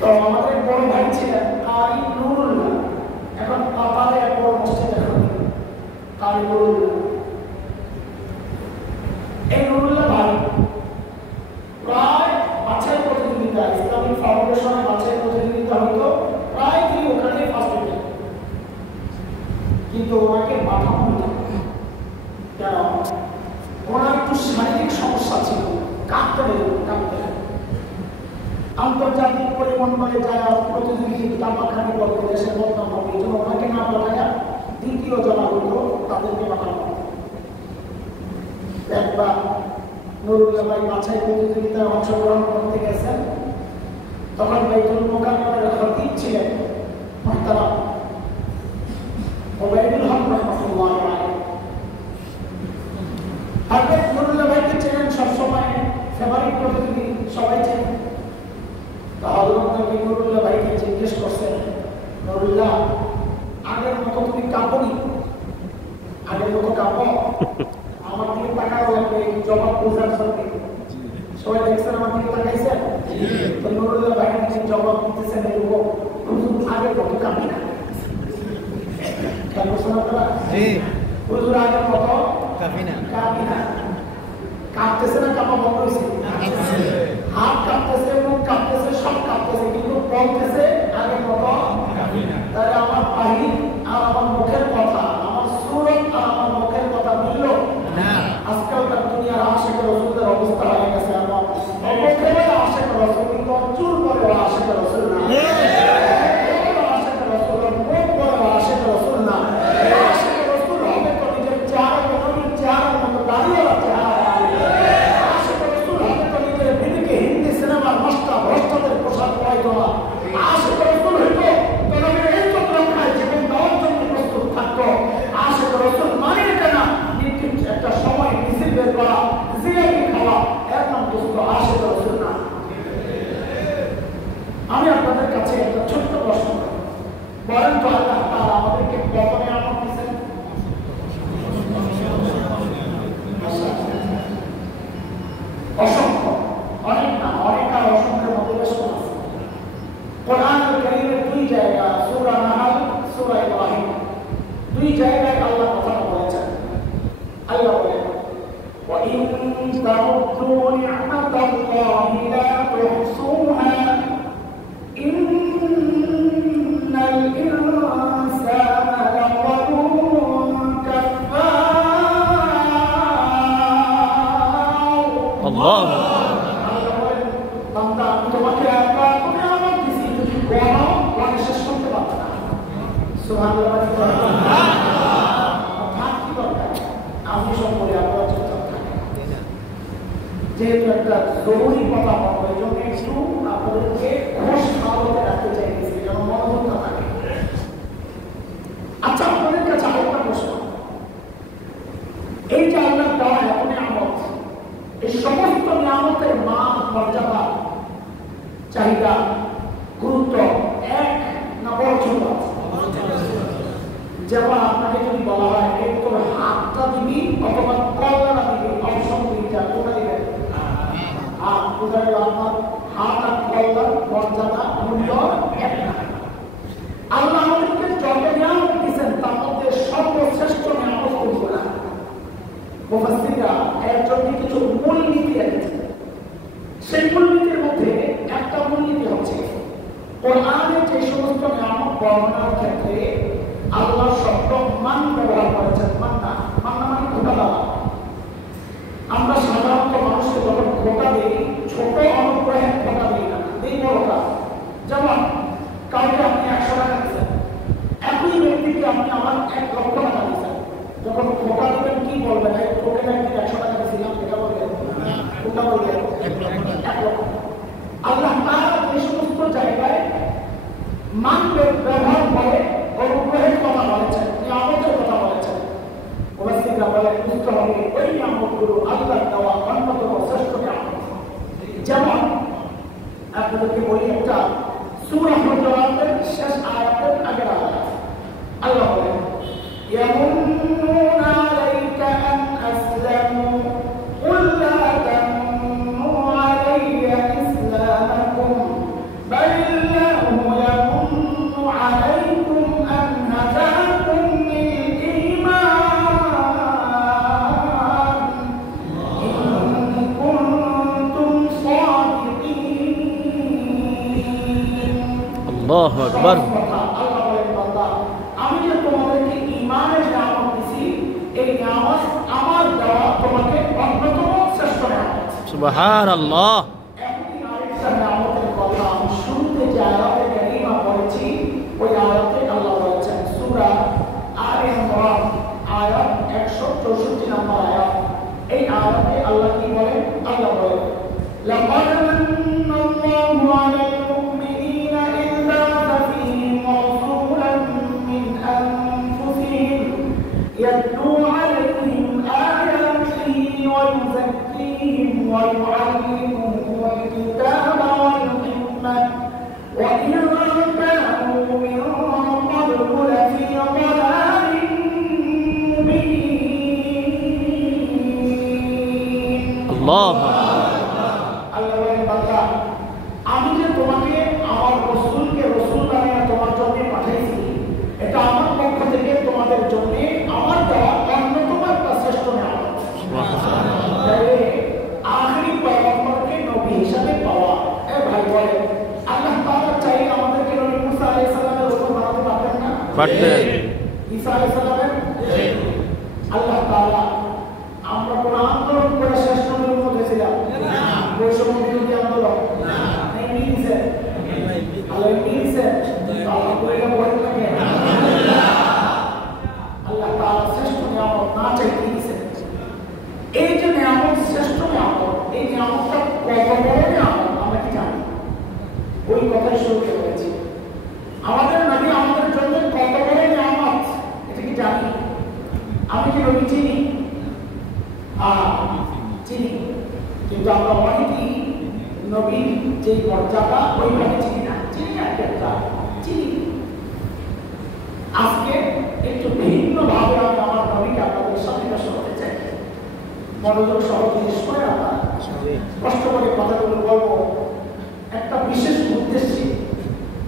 তো আমাদের বড় ভাই ছিলেন আর নুরুল্লাহ বলে যায় প্রতিযোগিতা পাখানি করবে দেশের বদনাম হবে, এই জন্য ওনাকে না পাঠায়া দ্বিতীয় যারা হইতো তাদেরকে পাঠানো। একবার নুরুল্লাহ ভাই বাছাই প্রতিযোগিতায় অংশগ্রহণ করতে গেছেন, তখন বাইতুল মোকাররমের খতিব ছিলেন মুহতারাম ওবাইদুল হক রাহমাতুল্লাহ আলাইহি। হযরত নুরুল্লাহ ভাইকে চেনেন, সবসময় ফেভারিট প্রতিযোগী, সবাই চেনেন। তো হযরত নবী নুরুল্লাহ ভাইকে জিজ্ঞেস করছেন, নুরুল্লাহ আগের মতো তুমি কাঁপনি? আগের মতো কাঁপো? আমার দিকে তাকাও লাগবে জবাব বোঝার জন্য। সবাই দেখছেন আমার দিকে তাকাইছেন? তো নুরুল্লাহ ভাই জবাব দিতেছেন এরকম, হুজুর আগের মতো কাঁপি না। হুজুর আগের মতো কাঁপি না। কাঁপতেছে না কাঁপা বন্ধ হয়েছে? হাত কাঁপতেছে, মুখ কাঁপতেছে, সব কাঁপতেছে, কিন্তু বলতেছে আগের মতো কাঁপি না। তাহলে আমার বাহির আর আমার মুখের কথা, আমার সুরত আর আমার মুখের কথা মিলল না। আজকালকার দুনিয়ার আশেখ রসুলদের অবস্থা হয়ে গেছে, আমার মুখে বলে আশেখ রসুল, কিন্তু চুল করে ওরা আশেখ রসুল না, আশেখ রসুল মুখ করে আশেখ রসুল না। আশেখ রসুল হবে তো নিজের চেহারা নবীর চেহারার মতো দাঁড়িয়ে চেহারা। আশেখ রসুল হবে তো নিজের বিবিকে হিন্দি সিনেমার নষ্টা ভ্রষ্টাদের পোশাক পরাই দেওয়া। আশেখ রসুল হইতো তো নবীর এই চোখ রক্ষায় জীবন দেওয়ার জন্য প্রস্তুত থাকতো। আশেখ রসুল মানে এটা না একটা সময় মিছিল বের করা, জিলাপি খাওয়া, এর নাম দোস্ত আশেখ রসুল না। আমি আপনাদের কাছে একটা ছোট্ট প্রশ্ন করি, বলেন তো আল্লাহ তাআলা আমাদেরকে কত নিয়ামত দিয়েছেন? অসংখ্য, অনেক না, অনেক আর অসংখ্যের মধ্যে বেশ আছে। কোরআনুল কারীমের দুই জায়গা, সূরা নাহল, সূরা ইব্রাহিম, দুই জায়গায় আল্লাহ কথা বলেছেন। আল্লাহ বলেন, وَإِن تَعُدُّوا نِعْمَةَ اللَّهِ لَا تُحْصُوهَا إِنَّ الْإِنسَانَ لَظَلُومٌ كَفَّارٌ। আল্লাহ বান্দা, আমি তোমাকে একবার তুমি আমার দিছি, যদি বলো বলে শেষ করতে পারবে না। সুবহানাল্লাহ। ভাত কি দরকার? আমি সব বলি আপনারা চুপচাপ থাকেন, যেহেতু একটা জরুরি কথা বলবো, এই জন্য একটু আপনাদেরকে ঘোষ খাওয়াতে রাখতে চাইছি যেন মনোযোগটা থাকে। আচ্ছা, আপনাদের কাছে আরেকটা প্রশ্ন, এই যে আল্লাহ দেওয়া এত নিয়ামত, এই সমস্ত নিয়ামতের মান, মর্যাদা, চাহিদা, গুরুত্ব এক না বড় ছোট আছে? যেমন আপনাকে যদি বলা হয় এই তোর হাতটা দিবি অথবা কল্যাণা দিবি, অপশন দুইটা, কোনটা দিবেন? হাত। কোথায় আপনার হাত আর কল্যাণ মর্যাদা মূল্য এক না। আল্লাহ আমাদেরকে যত নিয়ামত দিয়েছেন তার মধ্যে সর্বশ্রেষ্ঠ নিয়ামত কোনটা? মুফাসসিররা এর জন্য কিছু মূলনীতি রেখেছেন। সেই মূলনীতির মধ্যে একটা মূলনীতি হচ্ছে, কোরআনে যে সমস্ত নিয়ামত বর্ণনার ক্ষেত্রে আল্লাহ শব্দ মান ব্যবহার করেছেন, মান্না মানে খোটা দেওয়া। আমরা সাধারণত মানুষকে যখন খোটা দিই, ছোট অনুগ্রহে খোটা দিই না, এই বড়টা। যেমন কাউকে আপনি 100 টাকা দিচ্ছেন, একই ব্যক্তিকে আপনি আমার 1 লক্ষ টাকা দিচ্ছেন, যখন খোটা দিবেন কি বলবেন? এই তোকে একদিন 100 টাকা দিয়েছিলাম, এটা বলবেন? কোনটা বলবেন? 1 লক্ষ। আল্লাহ তাআলা এই সমস্ত জায়গায় মান ব্যবহার করে অনুগ্রহের কথা বলেছেন, নিয়ামতের কথা বলেছেন। মুফাসসিররা বলেন বুঝতে হবে ওই নিয়ামতগুলো আল্লাহর দেওয়া অন্যতম শ্রেষ্ঠ নিয়ামত। যেমন আপনাদেরকে বলি, একটা সূরা হুজুরাতের শেষ আয়াতের আগের আয়াত, আল্লাহ বলেন, ইয়ামুন্নুনা আলাইকা আন আসলামু কুল লা তামন্নু আলাইয়া ইসলামাকুম বালিল্লাহু ইয়ামুন্নু আলাইকুম আন হাদাকুম লিল ঈমান ইন কুনতুম সাদিকিন। আল্লাহু আকবার। আমি যে তোমাদেরকে ঈমানের নিয়ামত দিয়েছি, এই নিয়ামত আমার দেওয়া তোমাকে অন্যতম শ্রেষ্ঠ নিয়ামত। সুবহানাল্লাহ। এমনই আরেকটা নিয়ামতের কথা আমি শুরুতে যে আয়াত আল্লাহ বলেন বান্দা, আমি যে তোমাকে আমার রাসূলকে রাসূল বানিয়ে তোমার জন্য পাঠাইছি, এটা আমার পক্ষ থেকে তোমাদের জন্য আমার দেওয়া অন্যতম একটা শ্রেষ্ঠ নিয়ামত। আখেরি পয়গম্বরকে নবী হিসাবে পাওয়া। ভাই বলেন, আল্লাহ তাআলা চাইলে আমাদেরকে নবী মুসা আলাইহিস সালামের রাসূল বানাতে পারতেন না? পারতেন। ঈসা আলাইহিস সালামের আল্লাহ তাআলা আমরা কোন আন্দোলন করে শেষ নবীর মধ্যে ছিলাম? বৈষম্য বিরোধী আন্দোলন মিলছে, আল্লাহ মিলছে, আল্লাহ বলেন লাগে আল্লাহ তাআলা শ্রেষ্ঠ নিয়ামত না চাইতে দিয়েছেন। এই যে নিয়ামত শ্রেষ্ঠ নিয়ামত, এই নিয়ামতটা কত বড় নিয়ামত আমরা কি জানি? ওই কথাই শুরু করেছি। আমাদের নবী আমাদের জন্য কত বড় নিয়ামত এটা কি জানি? আমি কি নবী চিনি? চিনি, কিন্তু আমরা অনেকেই নবীর যে মর্যাদা ওইভাবে চিনি না। চিনি একটা চিনি। আজকে একটু ভিন্ন ভাবে আমি আমার নবীকে আপনাদের সামনে পেশ করতে চাই। মনোযোগ সহ জিনিস করে আমরা কষ্ট করে কথাগুলো বলবো একটা বিশেষ উদ্দেশ্যে।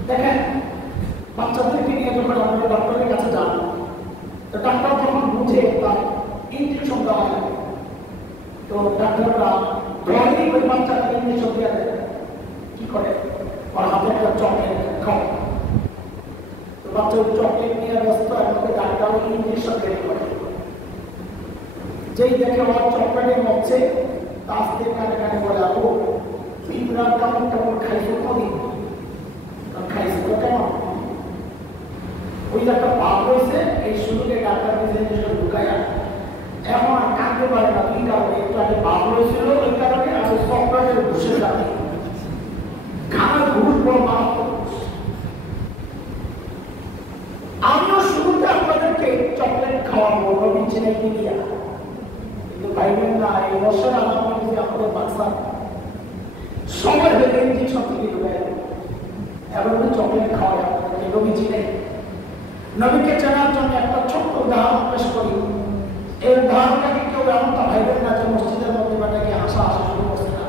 দেখেন, বাচ্চাদেরকে নিয়ে যখন আমাদের ডক্টরের কাছে যান, তো ডাক্তার যখন বুঝে তার ইনজেকশন দেওয়া লাগে, তো ডাক্তাররা ধরেই ওই বাচ্চাকে ইনজেকশন দিয়ে দেয়। কি করে? ওর হাতে একটা চকলেট খাও, তো বাচ্চা ওই চকলেট নিয়ে ব্যস্ত, আমাকে ডাক্তার ওই ইনজেকশন বের করে। যেই দেখে ওর চকলেটের মধ্যে আস্তে কানে কানে বলে, আপু পিঁপড়া কেমন কেমন খাইছো কদিন? খাইছো তো কেমন? ওই একটা ভাব হয়েছে, এই শুরুকে ডাক্তার ইনজেকশন ঢুকাইয়া এখন আর কাঁদতে পারে না। কি কারণে? একটু আগে ভাব হয়েছিল, ওই কারণে আর চকলেটের ঘুষের কারণে খানার ঘুষ বড় মারাত্মক। আমিও শুরুতে আপনাদেরকে চকলেট খাওয়াবো নবী চিনে কিনিয়া, কিন্তু ভাইবেন না এই বছর আমার যে আমাদের বাচ্চা সবাই হয়ে ইনজেকশন থেকে ঢুকাই এখন চকলেট খাওয়াই আপনাদেরকে নবী চিনে। নবীকে চেনার জন্য একটা ছোট্ট উদাহরণ পেশ করি। এই উদাহরণটাকে কেউ এমনটা ভাইবেন না যে মসজিদের মধ্যে বাটাকে হাসা হাসা শুরু করছে না।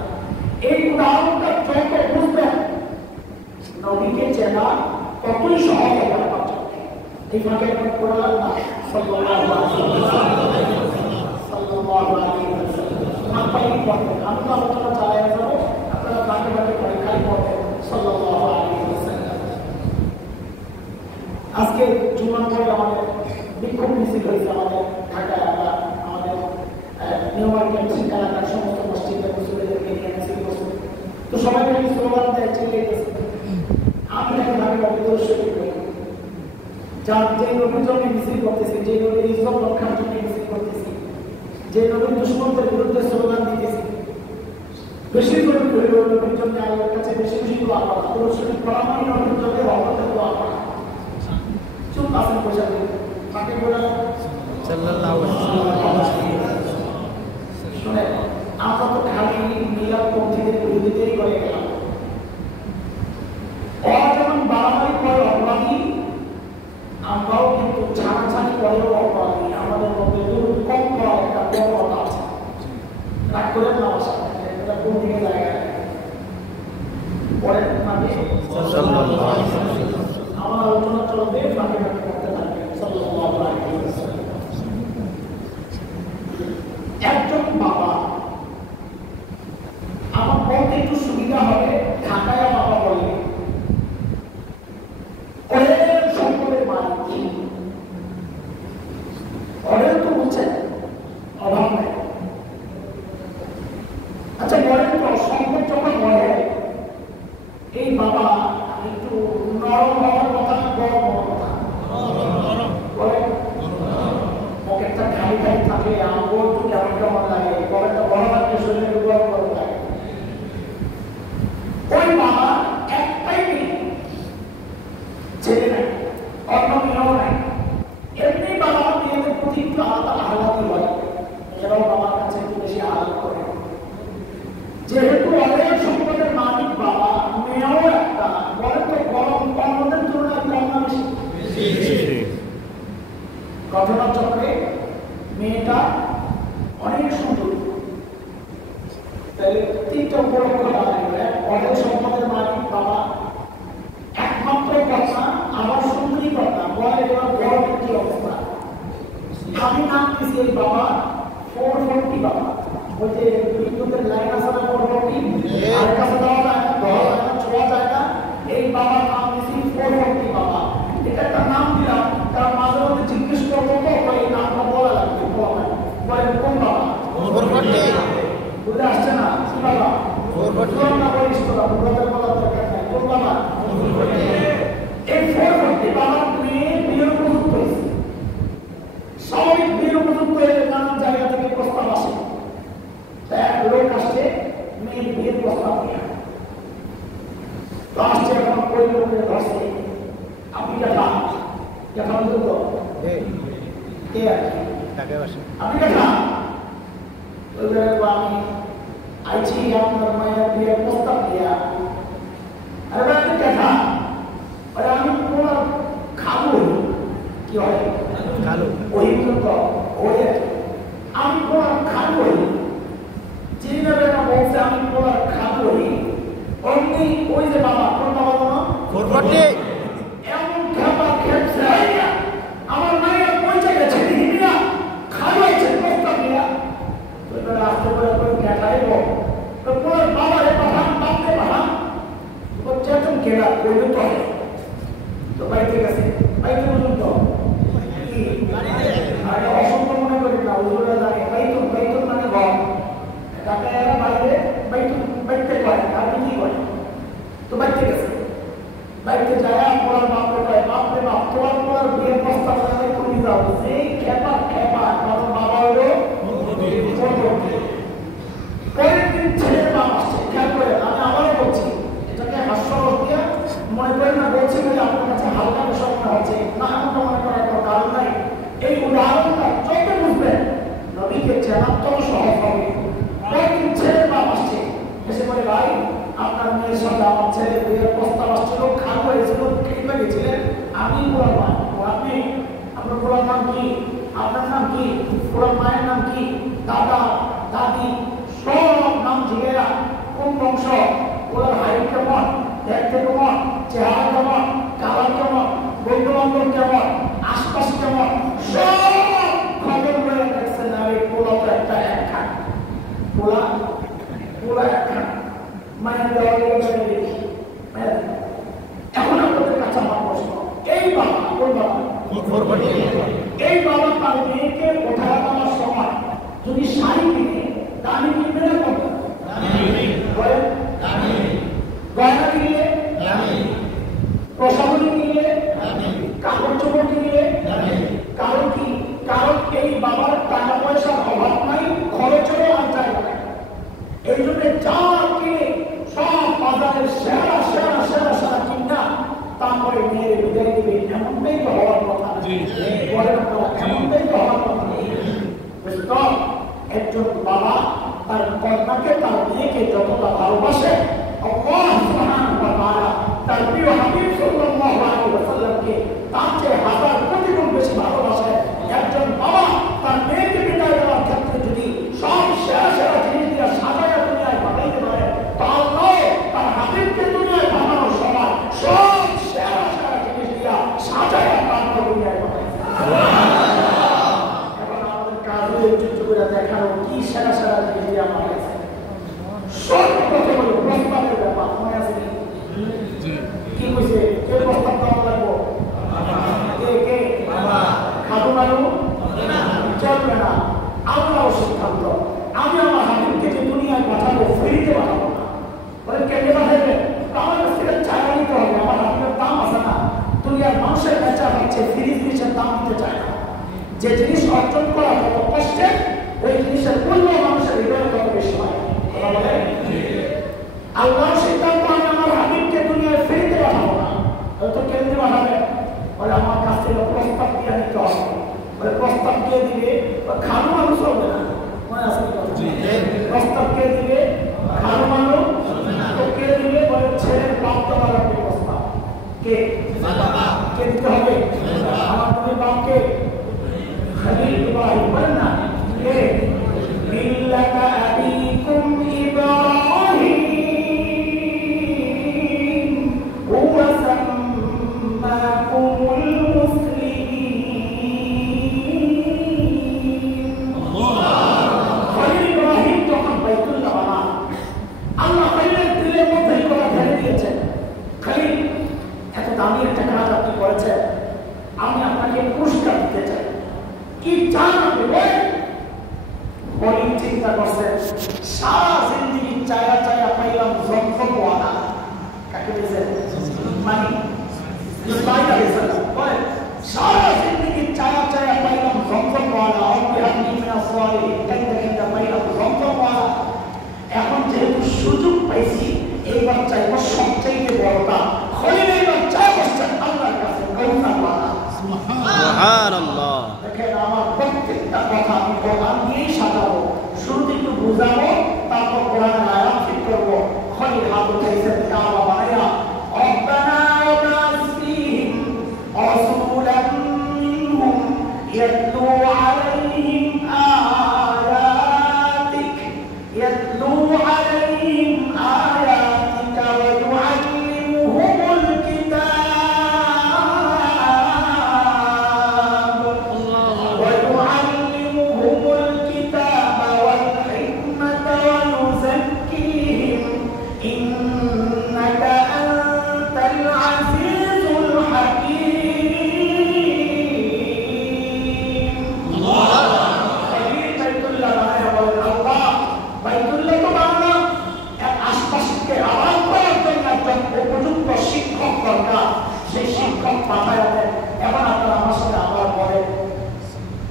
এই উদাহরণটা যত বুঝবেন নবীকে চেনা ততই সহজ হবে আমার জন্য। এই ফাঁকে একবার পড়লাম না সাল্লাল্লাহু আলাইহি ওয়াসাল্লাম। আমি তো আলোচনা চালাই যাবো, আপনারা ফাঁকে ফাঁকে পরীক্ষায় পড়বেন সাল্লাল্লাহু আলাইহি ওয়াসাল্লাম। আজকে জুমার পরে আমাদের বিক্ষোভ মিছিল হয়েছে আমাদের ঢাকায়। আমরা আমাদের নিউ মার্কেট এলাকার সমস্ত মসজিদে মুসলিমদেরকে নিয়ে মিছিল করছি। তো সবাই মিলে স্লোগান দেয়, চিল্লে গেছে। আমি একেবারে অবিদর্শক করি, যার যে নবীর জন্য মিছিল করতেছি, যে নবীর ইজ্জত রক্ষার জন্য মিছিল করতেছি, যে নবীর দুশ্মনদের বিরুদ্ধে স্লোগান দিতেছি, বেশি করে নবীর জন্য আল্লাহর কাছে বেশি বেশি দোয়া করা, আদর্শকে পরামর্শ নবীর জন্য রহমতের দোয়া করা। চুপ আসেন পয়সা দিয়ে তাকে বলে সাল্লাল্লাহু আলাইহি ওয়াসাল্লাম। শুনে আমরা তো খালি মিলাদ পন্থীদের বিরুদ্ধেই করে গেলাম। ওরা যখন বাড়াবাড়ি করে অপরাধী, আমরাও কিন্তু ছাড়াছাড়ি করেও অপরাধী। আমাদের মধ্যে কম করা একটা প্রবণতা আছে। রাগ করেন না আমার সাথে, এটা কোন দিকে জায়গায় পরে মানে আমার আলোচনা চলবে, ফাঁকে ফাঁকে করতে থাকবে। সাল্লাল্লাহু আলাইহি ওয়াসাল্লাম। একজন বাবা, আমার বলতে একটু সুবিধা হবে, ঢাকায় বাবা বলে অনেক সম্পদের মালিক। অনেক তো বুঝছেন অভাব নেই। আচ্ছা বলেন তো, সম্পদ যখন বলে এই বাবা একটু নরম হওয়ার কথা না গরম হওয়ার কথা? বলেন পকেটটা খালি খালি থাকে, আমগো একটু কেমন কেমন লাগে, পকেটটা বড় থাকলে শরীরের গরম গরম লাগে। ওই বাবা একটাই নেই, ছেলে নাই, অন্য মেয়েও নাই। এমনি বাবা মেয়েদের প্রতি একটু আলাদা আহ্লাদই হয়, এরাও বাবার কাছে একটু বেশি আহ্লাদ করে। যেহেতু অনেক সম্পদের মালিক বাবা, মেয়েও একটা, বলে তো গরম অন্যদের তুলনায় কম না বেশি? ঘটনাচক্রে মেয়েটা অনেক সুন্দর, তাহলে তিনটা উপলক্ষ দাঁড়াবে। অঢেল সম্পদের মালিক বাবা, একমাত্র কথা আমার সুন্দরী কথা বলে এবার বড় কি অবস্থা। আমি নাম দিয়েছি এই বাবা 440 বাবা, ওই যে বিদ্যুতের লাইন আছে না 440, আর কাছে দেওয়া যায় না, ধরা যায় না, ছোঁয়া যায় না, এই বাবার নাম দিয়েছি 440 বাবা। এটা একটা নাম দিলাম কারণ মাঝে মধ্যে জিজ্ঞেস করবো তো এই নামটা বলা লাগবে, বলেন কোন বাবা? বুঝে আসছে না কি বাবা? না বলিস তোরা বুঝাতে বলার দরকার নাই, কোন বাবা? এই 440 বাবার মেয়ে বিয়ের উপযুক্ত হয়েছে। স্বাভাবিক বিয়ের উপযুক্ত হয়ে নানান জায়গা থেকে প্রস্তাব আসে, এক লোক আসছে মেয়ের বিয়ের প্রস্তাব নিয়ে আসছে। এখন ওই লোকের ধরছে, আপনি দেখা বলতো তো কে আছে আপনি দেখা আমি আইছি আপনার মায়ের বিয়ের প্রস্তাব দিয়া। আরে আপনি দেখা আমি তোমার খাবো কি হয় ওই তো ওই আমি তোমার খাবই চিনাবে না বলছে আমি তোমার খাবই অমনি ওই যে বাবা কোন বাবা না এমন খাবার খেয়েছে আমার মায়ের পৌঁছে গেছে না খাওয়াইছে প্রস্তাব দিয়া। আসতে করে দেখাইব তোমার বাবারে পাঠান বাপরে পাঠান চেতন কেনা করবে তো বাড়িতে গেছে বাড়িতে বলুন তো অসম্ভব মনে করি না ওরা জানে বাইতুন মানে ঘর টাকা এরা বাইরে বাইতে করে আর কি করে তো বাইতে গেছে। বাইতে যায় পড়ার বাপরে কয় বাপরে বাপ তোমার বিয়ের প্রস্তাব করে যাও সেই খেপা কারণ বাবা হলো পরের দিন ছেলের বাপ আসছে খেয়াল করে। আমি আবারও বলছি এটাকে হাস্যরস দিয়ে মনে করি না, বলছি বলে আপনার কাছে হালকা বিষয় মনে হচ্ছে না, এমনটা মনে করার কোনো কারণ নাই। এই উদাহরণটা যত বুঝবেন নবীকে চেনা তত সহজ হবে। কয়েকদিন ছেলের বাপ আসছে, এসে বলে ভাই আপনার মেয়ের সঙ্গে আমার ছেলের বিয়ের প্রস্তাব আসছিল, খান হয়েছিল, খেয়ে গেছিলেন, আমি পুরার মা আপনি আপনার পুরার নাম কি, আপনার নাম কি, পুরার মায়ের নাম কি, দাদা দাদি সব নাম জিজ্ঞেরা, কোন বংশ, ওরা হাইট কেমন, দেখতে কেমন, চেহারা কেমন, কালার কেমন, বন্ধু বান্ধব কেমন, আশপাশ কেমন, সব খবর করে দেখছেন। আর এই পোলা তো একটা একখান পোলা একখান মায়ের দেওয়া এখন আপনাদের কাছে আমার প্রশ্ন, এই বাবা কোন বাবা? এই বাবা তার মেয়েকে কোথায় আনার সময় যদি শাড়ি কিনে দামি কিনবে না কত গয়না কিনলে, প্রসাধনী কিনলে, কাপড় চোপড় কিনলে, কারণ কি? কারণ এই বাবার টাকা পয়সার অভাব নাই, খরচেরও আর জায়গা নাই। এই জন্য যা কিনে সব বাজারের সেরা সেরা সেরা সেরা কিনা তারপরে মেয়ের বিদায় দিবে, এমনটাই তো হওয়ার কথা। এমনটাই তো হওয়ার কথা। একজন বাবা তার কন্যাকে তার মেয়েকে যতটা ভালোবাসে, আল্লাহ সুবহানাহু ওয়া তাআলা তার প্রিয় হাবিব সাল্লাল্লাহু আলাইহি ওয়াসাল্লামকে তার চেয়ে হাজার কোটি গুণ বেশি ভালোবাসে। একজন বাবা তার মেয়েকে বিদায় দেওয়ার ক্ষেত্রে যদি সব সেরা সেরা জিনিস দিয়ে সাজায়া দুনিয়ায় পাঠাইতে পারে, তো আল্লাহ তার হাবিবকে দুনিয়ায় পাঠানোর সময় সব সেরা সেরা জিনিস দিয়া সাজায়া তারপর দুনিয়ায় পাঠাইছে। এখন আমাদের কাজ হয়ে যুদ্ধ করে দেখানো কি সেরা সেরা জিনিস দিয়া পাঠাইছে। সর্বপ্রথম হলো প্রস্তাবের ব্যাপার, মনে আছে কি কইছে? কে প্রস্তাব দেওয়া লাগবো? কে খাবো মানু চলবে না, আল্লাহর সিদ্ধান্ত। আমি আমার হাবিবকে যে দুনিয়ায় পাঠাবো ফ্রিতে পাঠাবো না। বলে কেটে পাঠাবে? আমার কাছ থেকে চাইয়া নিতে হবে। আমার হাবিবের দাম আছে না, দুনিয়ার মানুষের বেচা হচ্ছে ফ্রি জিনিসের দাম দিতে চায় না। যে জিনিস অর্জন করা কত কষ্টের, ওই জিনিসের মূল্য মানুষের হৃদয়ে কত বেশি হয়। আল্লাহর সিদ্ধান্ত আমি আমার হাবিবকে দুনিয়ায় ফ্রিতে পাঠাবো না। তো কেন্দ্রে পাঠাবে? বলে আমার কাছ থেকে প্রস্তাব দিয়ে নিতে হবে। বলে প্রস্তাব দিয়ে দিবে, খানো মানুষ হবে না। মনে আছে প্রস্তাব কে দিবে? খানো মানুষ। তো কে দিবে? বলে ছেলের বাপ দেওয়ার একটা প্রস্তাব। কে দিতে হবে? আমার তুমি বাপকে খালিল ইব্রাহিম বলেন না, কে মিল্লাতা আবিকুম ইব্রাহিম কি চান আপনি বলেন? হরিণ চিন্তা করছেন, সারা জিন্দিগি চায়া চায়া পাইলাম জমজমওয়ালা। কাকে বলছেন? মানে ইসমাইল আলাইহিস সালাম বলেন, সারা জিন্দিগি চায়া চায়া পাইলাম জমজমওয়ালা, অবিহানি মিনাস সালিহিন, কাইন্দা পাইলাম জমজমওয়ালা। এখন যেহেতু সুযোগ পাইছি, এইবার চাইব সবচাইতে বড়টা। খলিল এইবার চাই বসছেন আল্লাহর কাছে কাউসারওয়ালা। সুবহানাল্লাহ। দেখেন আমার প্রত্যেকটা কথা আমি কোরআন দিয়েই সাজাবো, শুরুতে একটু বুঝাবো, তারপর কোরআনের আয়াত ঠিক করবো। খলিল হাত উঠাইছেন কাবা বানাইয়া, রব্বানা ওয়াবা'আথ ফীহিম রাসূলান মিনহুম ইয়াতলু আলাইহিম আয়াতিক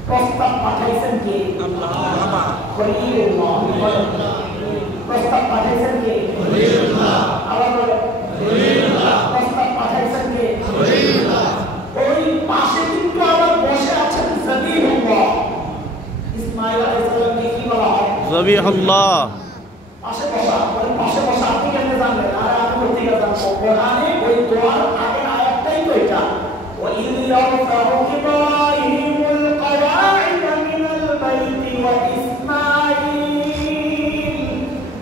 প্রস্তাব পাঠাইছেন কে? আল্লাহ। খলিলুল্লাহ। প্রস্তাব পাঠাইছেন কে? খলিলুল্লাহ। আবার বলেন খলিলুল্লাহ। প্রস্তাব পাঠাইছেন কে? খলিলুল্লাহ। ওই পাশে কিন্তু আবার বসে আছেন জবিহুল্লাহ। ইসমাঈল আলাইহিস সালামকে কি বলা হয়? জবিহুল্লাহ। পাশে বসা, ওই পাশে বসা আপনি কেমনে জানলেন? আর আমি কোথা থেকে জানবো? কোরআনে ওই দোয়ার আগের আয়াতটাই তো এটা। وَإِذْ يَرْفَعُ إِبْرَاهِيمُ الْقَوَاعِدَ مِنَ الْبَيْتِ وَإِسْمَاعِيلُ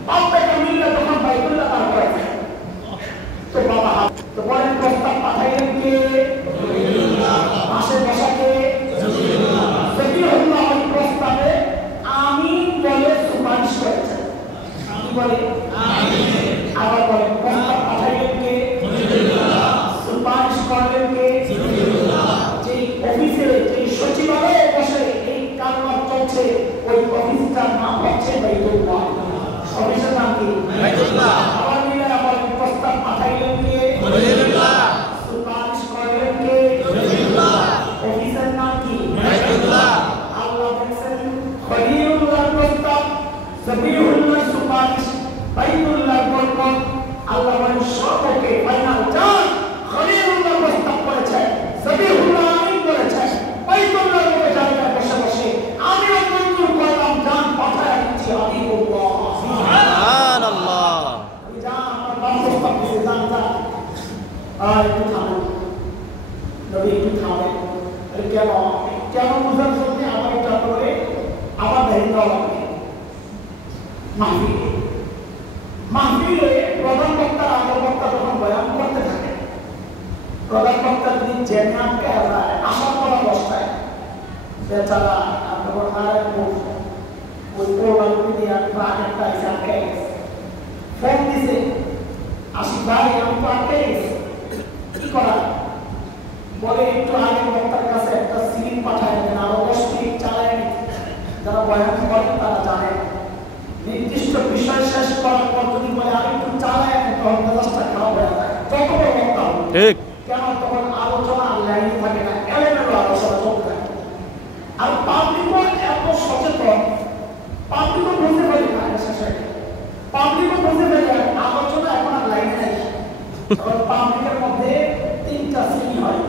বাবা মিল্লা তখন বাইতুল্লাহ পার করেছে। তো বাবা তো বলেন প্রস্তাব পাঠাইলেন কে? জবিহুল্লাহ। পাশে বসা কে? জবিহুল্লাহ। জবিহুল্লাহ ওই প্রস্তাবে আমিন বলে সুপারিশ করেছেন। কি বলে? আমিন। আবার বলেন প্রস্তাব পাঠাইলেন কে? জবিহুল্লাহ। সুপারিশ করলেন কে? জবিহুল্লাহ। যে অফিসে যে সচিবালয়ে বসে এই কারবার চলছে, ওই অফিসটার নাম হচ্ছে বাইতুল্লাহ। অফিসের নাম কি? বাইতুল্লাহ। আবার মিলে আবার প্রস্তাব পাঠাইলেন কে? জবিহুল্লাহ। সুপারিশ করলেন কে? জবিহুল্লাহ। অফিসের নাম কি? বাইতুল্লাহ। আল্লাহ বলেছেন খলিলুল্লাহর প্রস্তাব, জবিহুল্লাহ সুপারিশ, বাইতুল্লাহ বরকত। আল্লাহ বলেন সবকে ফাইনাল জান খলিলুল্লাহ প্রস্তাব করেছে, জবিহুল্লাহ আমিন করেছে, বাইতুল্লাহর মধ্যে জায়গায় বসে বসে আমিও মঞ্জুর করলাম, জান পাঠায় দিচ্ছি হাবিবুল্লাহ। সুবহানাল্লাহ। জান আমার বাপ প্রস্তাব দিয়েছে, জান জান একটু থামো, নবী একটু থামে। কেন কেন বুঝার জন্য আবার এটা করে আবার ভেঙে দেওয়া লাগবে। মাহফিলে প্রধান বক্তার আগের বক্তা যখন বয়ান করতে থাকে, প্রধান বক্তা যদি জেনে আটকে আসার পর অবস্থায় বেচারা আপনার ওই প্রোগ্রাম দিয়ে আগেরটা এসে আটকে গেছে, ফোন দিছে, আসি ভাই আমি তো আটকে গেছি, কি করা? বলে একটু আগে বক্তার কাছে একটা সিলিং পাঠায় দেন, আরো 10 মিনিট চালায়। যারা বয়ান করেন তারা জানে নির্দিষ্ট বিষয় শেষ করার পর যদি বলে আমি একটু চালায়, তখন মেজাজটা খারাপ হয়ে যায়। যত বড় বক্তা হবে ঠিক কেন, তখন আলোচনা লাইনে থাকে না, এলোমেলো আলোচনা চলতে থাকে। আর পাবলিকও এত সচেতন, পাবলিকও বুঝতে পারি না শেষে, পাবলিকও বুঝতে পারি আলোচনা এখন আর লাইনে নেই। পাবলিকের মধ্যে 3টা শ্রেণী হয়।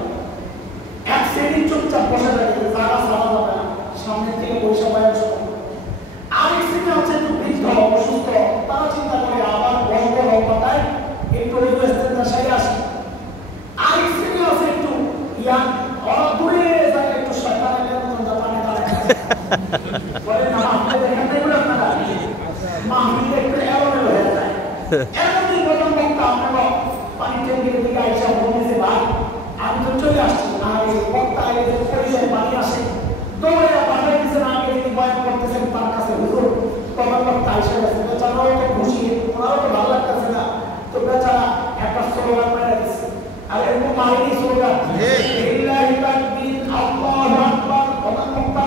এক শ্রেণী চুপচাপ বসে থাকে, জায়গা ছাড়া যাবে না, সামনে থেকে পয়সা বয়ান শুনো। আরেক শ্রেণী হচ্ছে একটু বৃদ্ধ অসুস্থ, তারা চিন্তা করে আবার বন্ধ হওয়াটাই একটু সাইড আসে। আরেক শ্রেণী আছে একটু ইয়াং, ওরা দূরে যায়, একটু শয়তানের মতন জাপানে দাঁড়ায় বলে না আপনি দেখেন না এগুলো আপনারা মাহফিলে একটু এলোমেলো হয়ে যায়। এর মধ্যে প্রথম বক্তা আপনারা পানি ট্যাঙ্কের দিকে আইসা বলতেছে ভাই আমি তো চলে আসছি, আর এই বক্তা আগে যে পরিচয় পানি আসে দৌড়ে পাঠাই দিচ্ছেন, আগে যিনি বয়ান করতেছেন তার কাছে হুজুর, তখন বক্তা আইসা গেছে, বেচারাও তো খুশি, ওনারও তো ভালো লাগতেছে না, তো বেচারা একটা স্লোগান মেরে দিচ্ছে। আর এরকম মারিনি স্লোগান লিল্লাহি তাকবীর আল্লাহু আকবার, প্রধান বক্তা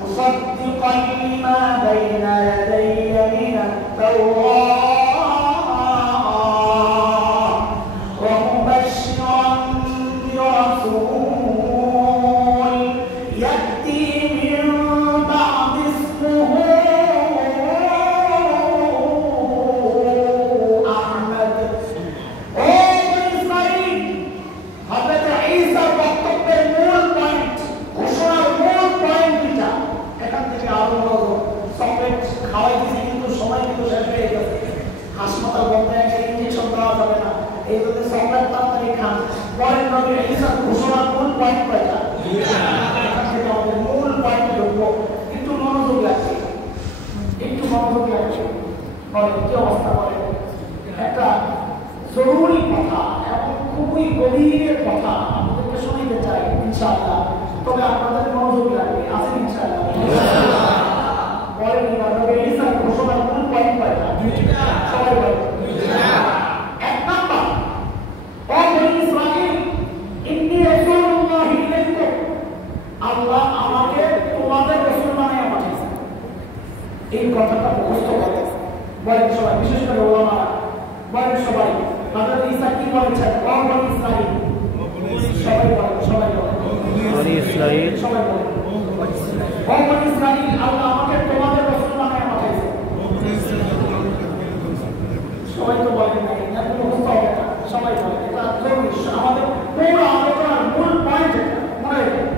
مصدقا لما بين يدي من التوراة ومبشرا برسول يأتي من بعد اسمه أحمد. হযরত ঈসার বক্তব্যের মূল পয়েন্ট, ঘোষণার মূল পয়েন্ট এটা। এখান থেকে আরো চকলেট খাওয়াই দিয়েছে, কিন্তু সময় কিন্তু শেষ হয়ে গেছে। হাসপাতাল বন্ধে একটা ইঞ্জেকশন দেওয়া যাবে না, এই জন্য চকলেট তাড়াতাড়ি খান। পরের নবী ঈসার ঘোষণার মূল পয়েন্ট কয়টা? এখান থেকে আমাদের মূল পয়েন্ট ঢুকবো। একটু মনোযোগ লাগবে, একটু মনোযোগ লাগবে। কি অবস্থা করে একটা জরুরি কথা এবং খুবই গভীরের কথা আপনাদেরকে শোনাতে চাই ইনশাআল্লাহ। তবে আপনাদের মনোযোগ লাগবে, আছে ইনশাআল্লাহ। বলেন নবী ঈসার ঘোষণার মূল পয়েন্ট কয়টা? সবাই বলেন। এক নাম্বার, ও বনী ইসরাঈল, ইন্নী রাসূলুল্লাহি ইলাইকুম, আল্লাহ আমাকে তোমাদের রাসূল বানায়া পাঠিয়েছেন। এই কথাটা মুখস্থ করতে বলেন সবাই, বিশেষ করে ওলামারা বলেন সবাই। হযরত ঈসা কি বলেছেন? ও বনী ইসরাঈল, সবাই বলেন, সবাই বলেন, বনী ইসরাঈল, সবাই বলেন, ও বনী ইসরাঈল, আল্লাহ আমাকে তোমাদের রাসূল বানায়া পাঠিয়েছেন। সবাই তো বলেন না, এটা মুখস্থ হবে না, সবাই বলেন। এটা জরুরি, আমাদের পুরো আলোচনার মূল পয়েন্ট এটা। মনে রাখবেন,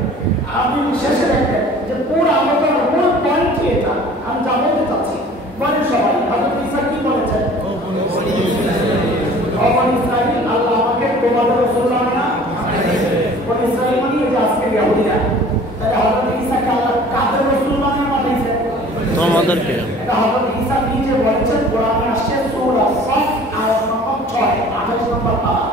আপনি শেষে দেখবেন যে পুরো আলোচনার মূল পয়েন্ট কি এটা আমি যা বলতে চাচ্ছি। বলেন সবাই, হযরত ঈসা কি বলেছেন? ও বনী ইসরাঈল, আল্লাহ আমাকে তোমাদের রাসূল বানায়া পাঠিয়েছেন। বনী ইসরাঈল মানে যে আজকে ইহুদিরা। তাহলে হযরত ঈসাকে আল্লাহ কাদের রাসূল বানায়া পাঠিয়েছেন? তোমাদেরকে। এটা হযরত ঈসা নিজে বলেছেন, কোরআনে আসছে সূরা সাফ আয়াত নম্বর 6 28 নম্বর পারা।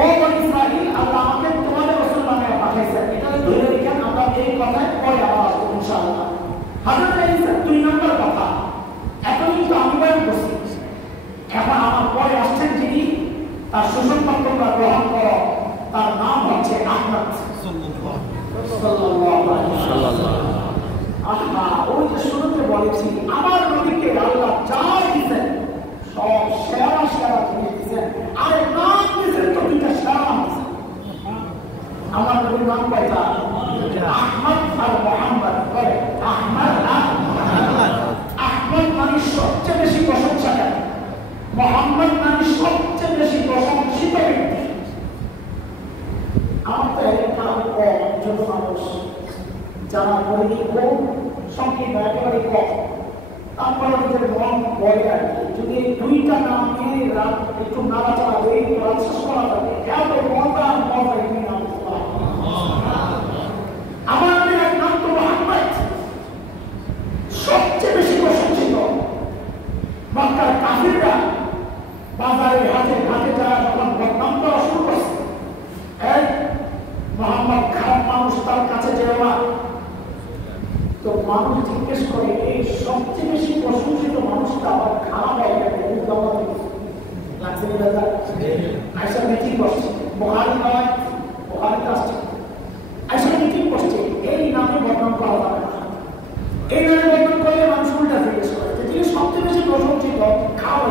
ও বনী ইসরাঈল, আল্লাহ আমাকে তোমাদের রাসূল বানায়া পাঠিয়েছেন। এটা ধরে রেখেন, আমরা এই কথায় পরে আবার আসবো ইনশাআল্লাহ। হযরত ঈসা 2 নম্বর কথা। এখন কিন্তু আমি বয়ান করছি, এখন আমার পরে আসছেন যিনি, তার সুসংবাদ তোমরা গ্রহণ করো, তার নাম হচ্ছে আহমদ সাল্লাল্লাহু আলাইহি ওয়াসাল্লাম। ওই যে শুরুতে বলেছি, আমার নবীকে আল্লাহ যা দিয়েছেন সব সেরা সেরা জিনিস দিয়েছেন। আর নাম দিয়েছেন তো দুইটা সেরা নাম দিয়েছেন। আমার নবীর নাম কয়টা? আহমদ আর মুহাম্মদ। বলে আহমদ আর মুহাম্মদ। আহমদ মানে সবচেয়ে বেশি প্রশংসাকারী, মুহাম্মদ মানে সবচেয়ে বেশি প্রশংসিত ব্যক্তি। আমার তো এলাকার ছোট মানুষ যারা পরিধি খুব সংকীর্ণ, একেবারে কম, তারপরে নিজের মন বলে আর কি, যদি দুইটা নাম নিয়ে রাত একটু নাড়াচাড়া দিয়ে রাত শেষ করা যাবে, এত মজা মজা এমনি নাম। আমার এক নাম তো মুহাম্মদ, সবচেয়ে বেশি প্রশংসিত। মক্কার কাফিররা বাজারে হাটে ঘাটে যারা যখন বদনাম করা শুরু করছে, এই মুহাম্মদ খারাপ মানুষ, তার কাছে যেও না। তো মানুষ জিজ্ঞেস করে, এই সবচেয়ে বেশি প্রশংসিত মানুষটা আবার খারাপ হয় কেন? লাগছে না দাদা? আইসা মিটিং বসছে, বুখারী নয়, বুখারীতে আসছে, আইসা মিটিং বসছে, এই নামে বদনাম করা যাবে না। এই নামে বদনাম করলে মানুষ উল্টা জিজ্ঞেস করে যে যিনি সবচেয়ে বেশি প্রশংসিত খাওয়া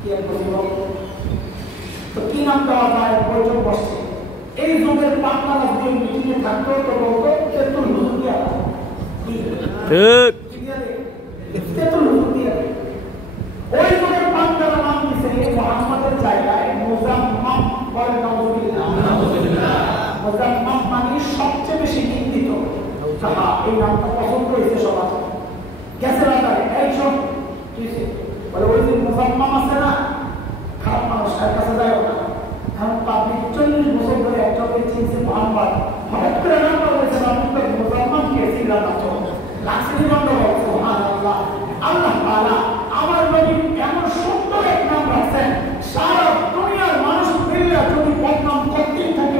কি আর বলব, তো কি নাম দেওয়া যায়? বৈঠক বসছে। এই যুগের পাটনারা যে মিটিং এ থাকতো তো বলতো তেতুল হুজুর দিয়া, তেতুল হুজুর দিয়া। ওই যুগের পাটনারা নাম দিছে মুহাম্মদের জায়গায় মুজাম্মাম। বলে নাউযুবিল্লাহ। মুজাম্মাম মানে সবচেয়ে বেশি নিন্দিত। এই নামটা পছন্দ হয়েছে সবার। গেছে রাতারে এইসব বলে ওই যে মুজাম্মাম আছে না, খারাপ মানুষ, তার কাছে যায় না। এখন পাবলিক 40 বছর ধরে একটা চিনছে মুহাম্মদ, হঠাৎ করে নাম বলেছে মুজাম্মাম কে ছিলাম না, তো লাক্সিনি বন্ধ করছে। সুবহানাল্লাহ। আল্লাহ তাআলা আমার নবী এমন সুন্দর এক নাম রাখছেন, সারা দুনিয়ার মানুষ মিলে যদি বদনাম করতেই থাকে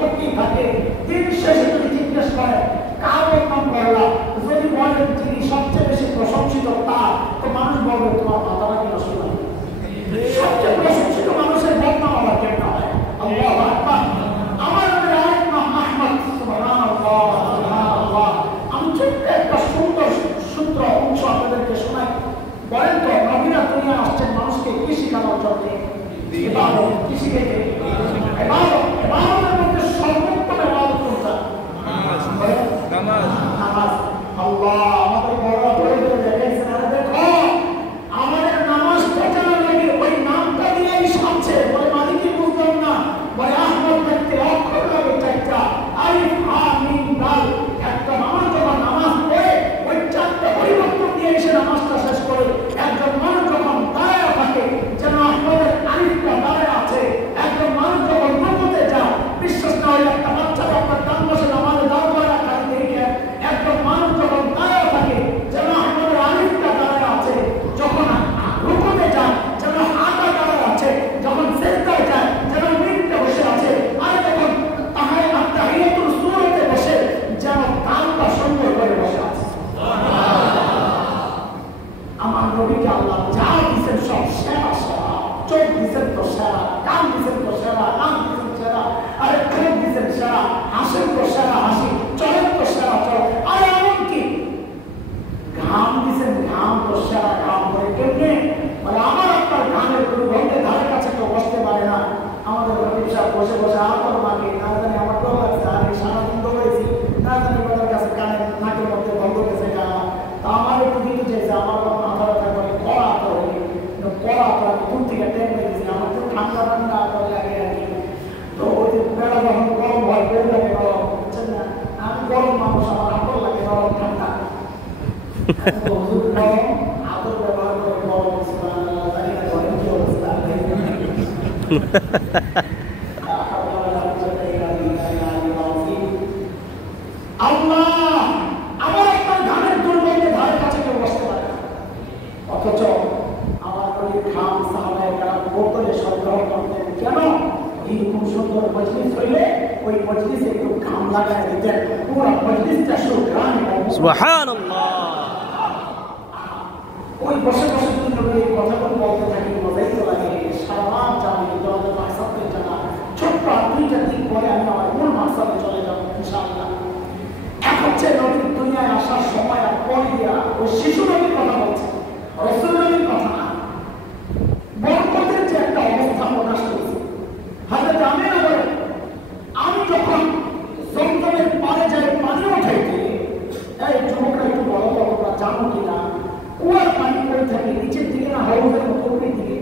করতেই থাকে, দিন শেষে যদি জিজ্ঞেস করে কার বদনাম করলাম, যদি বলেন যিনি সবচেয়ে বেশি প্রশংসিত তার, তো মানুষ বলবে তোমার মাথাটা কি নষ্ট হয়? সবচেয়ে প্রশংসিত মানুষের বদনাম আবার কেমন হয়? আল্লাহু আকবার। ওই একটা বাচ্চাকে আপনার ডান পাশে নামাজে দাঁড় করে রাখা দেখে একজন মানুষ যখন দাঁড়ায় থাকে যেন আমাদের আলিফটা দাঁড়ায় আছে, যখন রুকুতে যায় যেন হাঁটা দাঁড়ায় আছে, যখন সেজদায় যায় যেন মৃত্যু বসে আছে, আর যখন তাহিয়াতুল সূরাতে বসে যেন কানটা সুন্দর করে বসে আছে। আমার নবীকে আল্লাহ যা দিয়েছেন সব সেরা সেরা, চোখ দিয়েছেন তো সেরা, কান দিয়েছেন তো সেরা, নাক দিয়েছেন সেরা, আরে চোখ দিয়েছেন সেরা, হাসেন তো সেরা হাসি, চলেন তো সেরা চল, আর এমনকি ঘাম দিয়েছেন, ঘাম তো সেরা ঘাম করে কেমনে, মানে আমার আপনার ঘামের দুর্গন্ধে ধারে কাছে কেউ বসতে পারে না। আমাদের ব্যবসা বসে বসে আতর মাকে না জানি আমার ডর লাগছে, আমি সারা বন্ধ করেছি না জানি ওদের কাছে কানে নাকের মধ্যে বন্ধ গেছে গান, তা আমার একটু দিতে চাইছে, আমার মাথা ব্যথা করে কড়া আতর হয়ে কড়া আতর আমি দূর থেকে টেন দিয়েছি, আমার তো ঠান্ডা ঠান্ডা আতর লাগে আর কি। তো ওই যে বেড়া যখন গরম হয় বেড়ে লাগে গরম, বুঝছেন না, আমি গরম মানুষ, আমার আতর লাগে গরম ঠান্ডা, গরম আতর ব্যবহার করে গরম জানি না ঘরে কি অবস্থা। আল্লাহ আমার আপনার ঘামের দুর্গন্ধে ধারে কাছে কেউ বসতে পারে না, অথচ আমার নবীর ঘাম সাহাবায়ে কেরাম বোতলে সংগ্রহ করতেন। কেন? এইরকম সুন্দর মজলিস হইলে ওই মজলিসে একটু ঘাম লাগায় দিতেন, পুরো মজলিসটা সুঘ্রাণ। সুবহানাল্লাহ। ওই বসে বসে যদি নবী এই কথাগুলো বলতে থাকি মজাই তো লাগে, সারা রাত যাবে দরজা মাকসাদে জানা, ছোট্ট দুইটা দিন পরে আমি আমার মূল মাকসাদে চলে যাবো ইনশাআল্লাহ। এখন যে নবীর দুনিয়ায় আসার সময় আর পরে দিয়া ওই শিশু নবীর কথা বলছে, রাসূল নবীর কথা না। বরকতের যে একটা অবস্থা প্রকাশ করেছে, হযরত আমিনা বলেন আমি যখন জমজমের পাড়ে যাই পানি উঠাইতে, এই যুবকরা একটু বলো তো তোমরা জানো কিনা কুয়ার পানি পড়ে থাকে নিচের দিকে না হাউজের উপরের দিকে?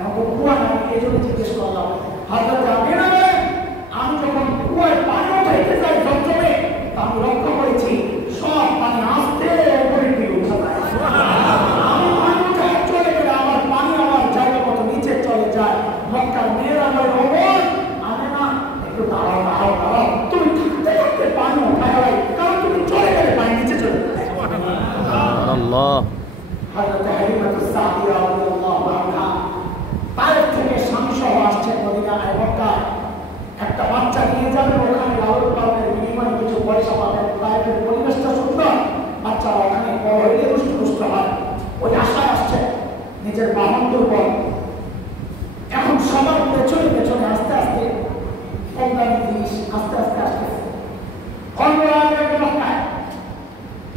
এখন কুয়া নাই, এই জন্য জিজ্ঞেস করলাম। হযরত আমিনা বলেন আমি যখন কুয়ার পানি উঠাইতে যাই জমজমে, আমি লক্ষ্য করেছি সব পানি আস্তে উপরের দিকে উঠে যায়। আমি পানি উঠায় চলে গেলে আমার পানি আমার জায়গা মতো নিচে চলে যায়। মক্কার মেয়েরা বলে ওমর আমি না একটু দাঁড়াও দাঁড়াও দাঁড়াও, তুমি থাকতে থাকতে পানি উঠায় হয়, কারণ তুমি চলে গেলে পানি নিচে চলে যায়। আল্লাহ। হযরত হালিমাতুস সাদিয়া রাদিয়াল্লাহু আনহা তায়েফ থেকে স্বামী সহ আসছেন মদিনায়, মক্কায় একটা বাচ্চা নিয়ে যাবেন, ওখানে লালন পালনের বিনিময়ে কিছু পয়সা পাবেন। তায়েফের পরিবেশটা সুন্দর, বাচ্চারা ওখানে বড় হইলে দুষ্ট হয়, ওই আশায় আসছে, নিজের বাহন দুর্বল। এখন সবার পেছনে পেছনে আস্তে আস্তে কমদামি জিনিস আস্তে আস্তে আসতেছে মক্কায়।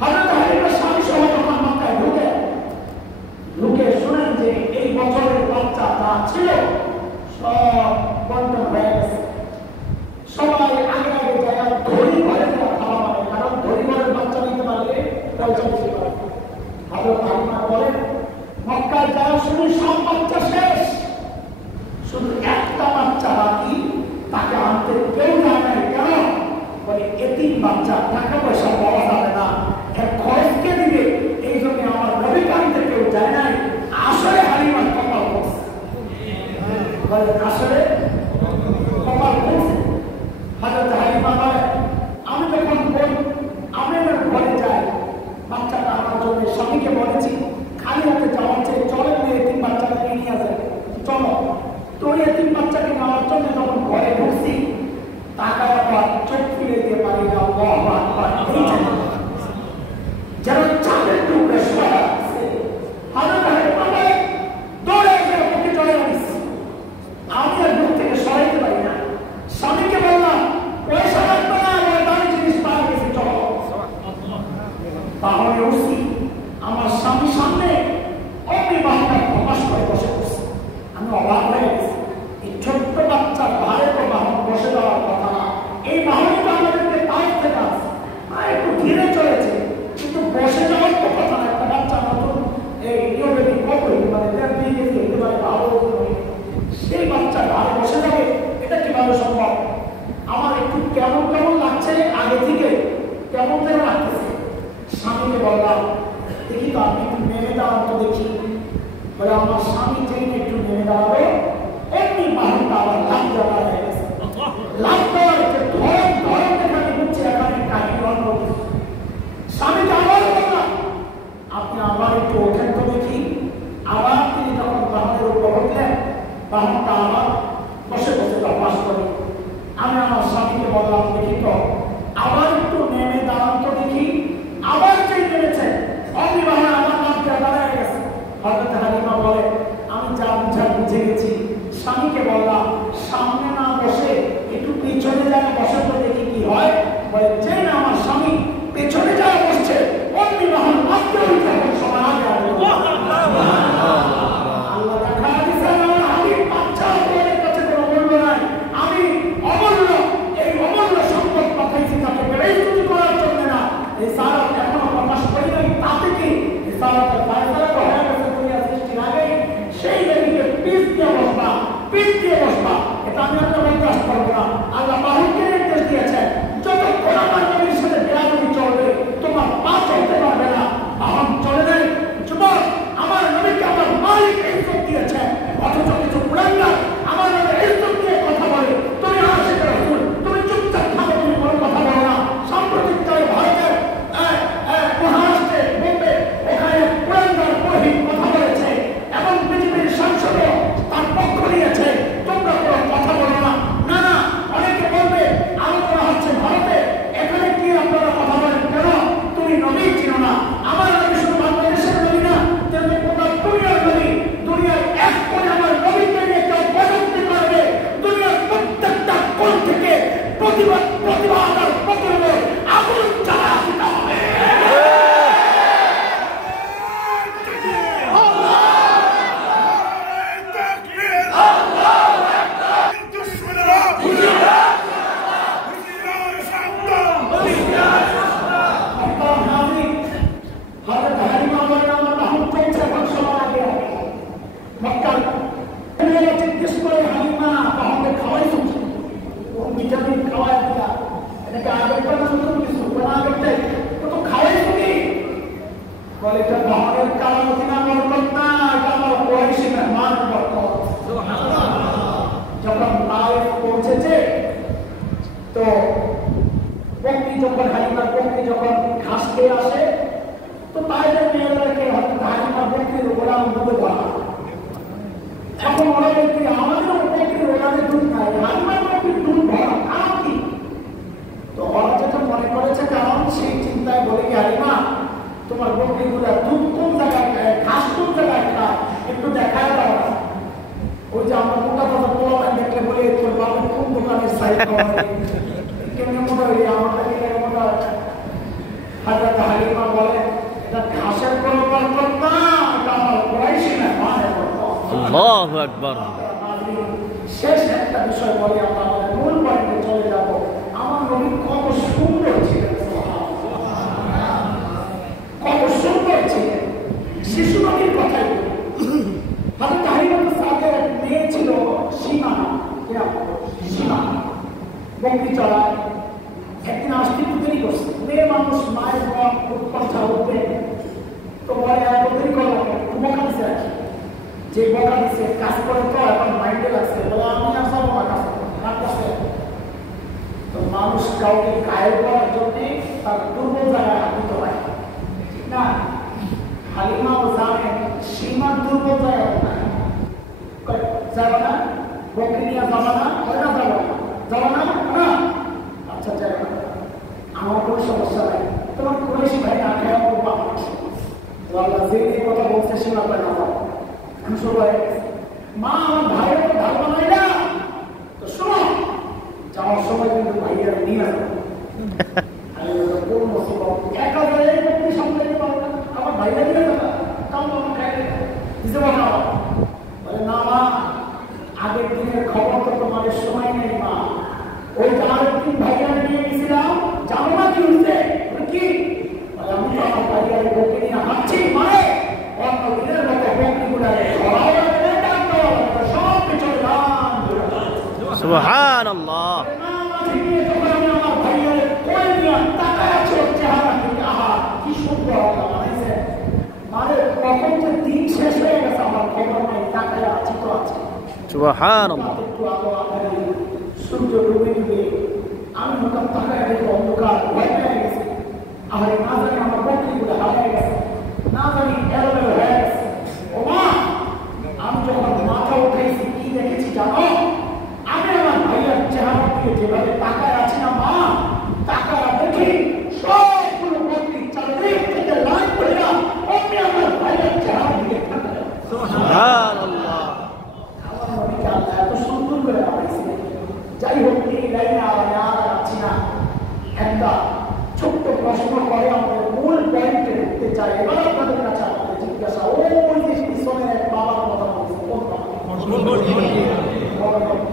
হযরত হালিমার স্বামী সহ যখন মক্কায় ঢুকে শুনেন যে এই বছরের বাচ্চা যা ছিল সব বন্টন হয়ে গেছে। সবাই আগে আগে যায় ধনী ঘরে খাওয়া পাবে, কারণ ধনী ঘরের বাচ্চা নিতে পারলে পয়সা বেশি পাবে। হযরত হালিমা বলেন মক্কায় যারা শুনি সব বাচ্চা শেষ, শুধু একটা বাচ্চা বাকি, তাকে আনতে কেউ যায় নাই। কেন? বলে এতিম বাচ্চা, টাকা পয়সা পাওয়া যাবে না, এর খরচ কে দিবে, এই জন্য আমার নবীকে আনতে কেউ যায় নাই। আসলে হালিমার কপাল পড়ছে, আসলে কপাল পড়ছে। হযরত হালিমা বলে আমি যখন আমেনার ঘরে যাই, বাচ্চাটা আমার জন্য স্বামীকে বলেছি খালি হাতে যাওয়ার চেয়ে চলে এতিম বাচ্চাটাকে নিয়ে আসে, চলো। তো এতিম বাচ্চাকে নেওয়ার জন্য যখন ঘরে ঢুকছি, তাকায় আবার চোখ ফিরে দিয়ে পারি না, যেন চাঁদের টুকরে শোয়া আছে। হযরত হালিমা বলে দৌড়ে গিয়ে মুখে চলে আসছি, আমি আর মুখ থেকে সরাইতে পারি না। স্বামীকে বললাম পয়সা লাগবে না, আমার দামি জিনিস পাওয়া গেছে, চলো। তাহলে উঠছি, আমার স্বামী সামনে অমনি বাহনটা প্রকাশ করে বসে পড়ছে। আমি অবাক হয়ে গেছি, এই ছোট্ট বাচ্চা ভারে তো বাহন বসে যাওয়ার কথা না, এই বাহনটা আমাদেরকে তাইফ থেকে আসছে, একটু ধীরে চলেছে, কিন্তু বসে যাওয়ার তো কথা না। একটা বাচ্চা নতুন এই নিয়মে কতই মানে দিয়ে গেছে, একেবারে ভালো সেই বাচ্চা ভারে বসে যাবে, এটা কিভাবে সম্ভব? আমার একটু কেমন কেমন লাগছে, আগে থেকে কেমন যেন লাগতেছে। স্বামীকে বললাম দেখি তো আপনি একটু নেমে দাঁড়ান তো দেখি। বলে আমার স্বামী যেদিন একটু নেমে দাঁড়াবে এমনি বাহনটা আবার লাভ যাওয়া হয়ে গেছে। আমি আমার স্বামীকে বললাম, দেখি তো আবার একটু নেমে দাঁড়ান তো দেখি। আবার যে নেমেছে অমনি বাবা আমার নামটা দাঁড়ায় গেছে। হযরত হালিমা বলে, আমি যা বুঝা বুঝে গেছি। স্বামীকে বললাম, সামনে না বসে একটু পেছনে যায় বসে তো দেখি কি হয়। বলে, যে না আমার স্বামী পেছনে যায় বসছে অমনি বাবা নামটা উঠে সময় আগে আল্লাহ দেখা দিয়েছে আমার হাবিব বাচ্চা ওদের কাছে কোনো মূল্য নাই। আমি অমূল্য, এই অমূল্য সম্পদ পাঠাইছি তাকে বেইজ্জতি করার জন্য না। এই সারা এখনো প্রকাশ করি নাই, তাতে কি এই সারাটা ফায়সালা হয়ে গেছে দুনিয়া সৃষ্টির আগে। সেই নবীকে পিস দিয়ে বসবা, পিস দিয়ে বসবা, এটা আমি আপনার বরদাস্ত করবো না। আল্লাহ বাহুকে নির্দেশ দিয়েছেন, যতক্ষণ আমার নবীর সাথে বেয়াদবি চলবে তোমার পা চলতে পারবে না। আহম চলে নাই যুবক, আমার নবীকে আমার মালিক ইজ্জত দিয়েছেন, অথচ কিছু কুলাঙ্গার আমার নবীর ইজ্জত দিয়ে কথা বলে। তুমি আশিক রাসূল, তুমি চুপচাপ থাকো, তুমি কোনো কথা বলো না। সাম্প্রতিক কালে ভারতের মহারাষ্ট্রে বোম্বে ওখানে কুলাঙ্গার পুরোহিত কথা বলেছে এবং বিজেপির সাংসদও তার পক্ষ নিয়েছে। তোমরা কোনো কথা বলো না। না না, অনেকে বলবে আলোচনা হচ্ছে ভারতে, এখানে কি আপনারা কথা বলেন কেন? তুমি নবী চিনো না। আমার নবী শুধু বাংলাদেশের নবী না, তেমনি গোটা দুনিয়ার নবী। দুনিয়ার এক কোণে আমার নবীকে নিয়ে কেউ কটূক্তি করবে, দুনিয়ার প্রত্যেকটা কোণ থেকে প্রতিবাদ আর প্রতিরোধে আগুন জ্বালা দিতে হবে। যখন তায়েফ পৌঁছেছে তো বকরি যখন হালিমার বকরি যখন ঘাস খেয়ে আসে তো তায়েফের মেয়েদেরকে হালিমার বকরির গোলাম দুধ দেওয়া। এখন ওরা বলছে আমাদেরও বকরির ওলাদের দুধ নাই, হালিমার বকরির দুধ ভরা, কারণ কি? তো ওরা যেটা মনে করেছে কারণ সেই চিন্তায় বলে কি, হালিমা তোমার বকরিগুলা দুধ কোন জায়গায় খায়, ঘাস কোন জায়গায় খায়, একটু দেখায় দাও। ওই যে আমরা মোটা কথা বলা দেখলে বলে তোর বাবার কোন দোকানের সাইড কেমন মোটা হইলে আমাদের মোটা। হযরত হালিমা বলে, এটা ঘাসের কোনো বরকত না, এটা আমার কুরাইশি না মায়ের বরকত। আল্লাহু আকবার। শেষ একটা বিষয় বলে আমরা আমাদের মূল পয়েন্টে চলে যাব। আমার নবী কত সুন্দর ছিলেন, কত সুন্দর ছিলেন। শিশু নবীর কথাই বলি। হযরত হালিমা সাদের এক মেয়ে ছিল সীমা, সীমা বকরি চড়ায়। একদিন আসতে একটু দেরি করছে, মেয়ে মানুষ মায়ের উৎকণ্ঠা উঠবে তো বলে এত দেরি করবো, বকা দিচ্ছে আর কি। যে বকা দিচ্ছে কাজ করে তো এখন মাইন্ডে লাগছে, বলে আমি আর যাবো না কাছে। তো মানুষ কাউকে গায়ে করার জন্যে তার দুর্বল জায়গায় আপিত হয়, ঠিক না? হালিমাও জানেন সীমার দুর্বল জায়গা যাবে না, বকরি নিয়ে যাবে না, যাবে না না, আচ্ছা যাবে না, আমার কোনো সমস্যা নাই, তোমার কুরাইশি ভাই না খেয়ে বলবো আমার আল্লাহ যে কথা বলছে সীমা পায় না। আমি শুরু হয়ে গেছে, মা আমার ভাইয়ের তো ভালো বানাই না, তো শোনো যাওয়ার সময় কিন্তু ভাইয়ার নিয়ে আসবো। কোন মুসলমান একা যায় বকরি সামলাইতে পারবে না, আমার ভাইয়া নিয়ে যাবে, তাও আমার খাই দিতে পারো না। বলে না মা, আগের দিনের খবর তো তোমাদের সময় নেই মা, ওই যে আরেক দিন ভাইয়া নিয়ে গেছিলাম, জানো না কি হচ্ছে? কি আমি তো আমার ভাইয়ারে বকরি নিয়ে হাঁটছি, মানে অন্য দিনের মতো বকরিগুলো সব পিছনে সুবহানাল্লাহ। সূর্য ডুবে ডুবে আমি হঠাৎ তাকায় দেখি অন্ধকার হয়ে গেছে। আমার না জানি আমার বকরিগুলো হারিয়ে গেছে, না জানি এলোমেলো হয়ে গেছে। ও মা, আমি যখন মাথা উঠেছি কি দেখেছি জানো? আমি আমার ভাইয়ার চেহারা দিকে যেভাবে তাকায় আছি না মা, তাকায় দেখি সবগুলো মন্দির চারদিক থেকে লাইন করে না অমনি আমার ভাইয়ের চেহারা দিকে তাকায়। সুবহানাল্লাহ। আমার নবীকে আল্লাহ এত সুন্দর করে বানাইছিলেন। যাই হোক, এই লাইনে আর আছি না। একটা ছোট্ট প্রশ্ন করে আমাদের মূল পয়েন্টে ঢুকতে চাই। এবার আপনাদের কাছে আমাদের জিজ্ঞাসা, ওই যে পিছনের এক বাবার কথা বলছে, কোন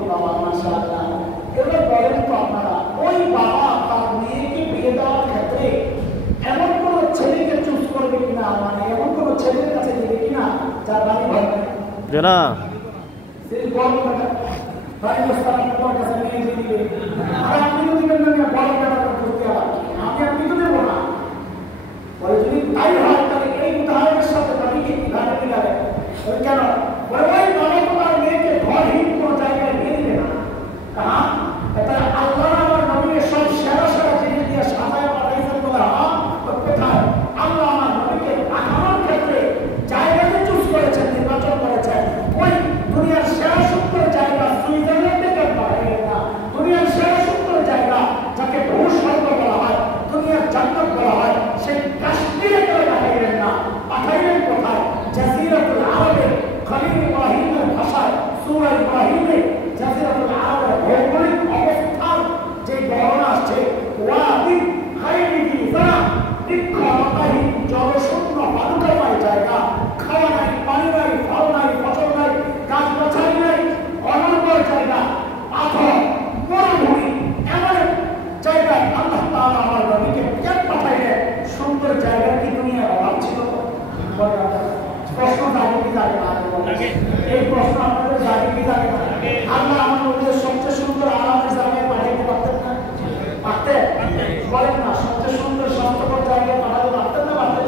বাবা? মাশাআল্লাহ। এবার বলেন তো আপনারা, ওই বাবা তার মেয়েকে বিয়ে দেওয়ার ক্ষেত্রে এমন কোন ছেলেকে চুজ করবে কিনা, মানে এমন কোন ছেলের কাছে যাবে কিনা যার বাড়ি ভাই না সেই বড় কথা ভাই আপনার কাছে মেয়ে দিবে, আর আপনি তো দিবেন না, বড় কথা করতে আপনি তো দেবো না। বলে যদি তাই হয় তাহলে এই উদাহরণের সাথে তাদেরকে কিভাবে মিলাবে? কেন বলে ওই বাবা তোমার মেয়েকে ঘরহীন কোন জায়গায় নিয়ে দিবে না। হ্যাঁ, এটা আল্লাহ আমার নবীকে সব সেরা সেরা জিনিস দিয়ে সাজায় পাঠাইছেন বলে কোথায়? আল্লাহ আমার নবীকে পাঠানোর ক্ষেত্রে জায়গাতে চুজ করেছেন, নির্বাচন করেছেন। ওই দুনিয়ার সেরা সুন্দর জায়গা সুইজারল্যান্ডে কেন পাঠাইলেন না? দুনিয়ার সেরা সুন্দর জায়গা যাকে ভূস্বর্গ বলা হয়, দুনিয়ার জান্নাত বলা হয়, সেই কাশ্মীরে কেন পাঠাইলেন না? পাঠাইলেন কোথায়? জাজিরাতুল আরবে খলিল ইব্রাহিমের ভাষায় সূরা ইব্রাহিমে জাজিরাতুল আরবের ভৌগোলিক অবস্থান যে বর্ণনা আসছে, ওয়াদি খাইরিহি যারা বৃক্ষলতাহীন জলশূন্য বালুকাময় জায়গা, খাওয়া নাই, পানি নাই, ফল নাই, ফসল নাই, গাছগাছালি নাই, অনর্বর জায়গা, পাথর, মরুভূমি, এমন জায়গায় আল্লাহ তাআলা আমার নবীকে কেন পাঠাইলেন? সুন্দর জায়গা কি দুনিয়ার অভাব ছিল? প্রশ্ন জাগে কি জাগে না? এই প্রশ্ন আপনাদের জাগে কি জাগে না? আল্লাহ আমার নবীর সবচেয়ে সুন্দর আরামের জায়গায় পাঠাইতে পারতেন না? পারতেন? বলেন না, সবচেয়ে সুন্দর স্বাস্থ্যকর জায়গায় পাঠাতে পারতেন না? পারতেন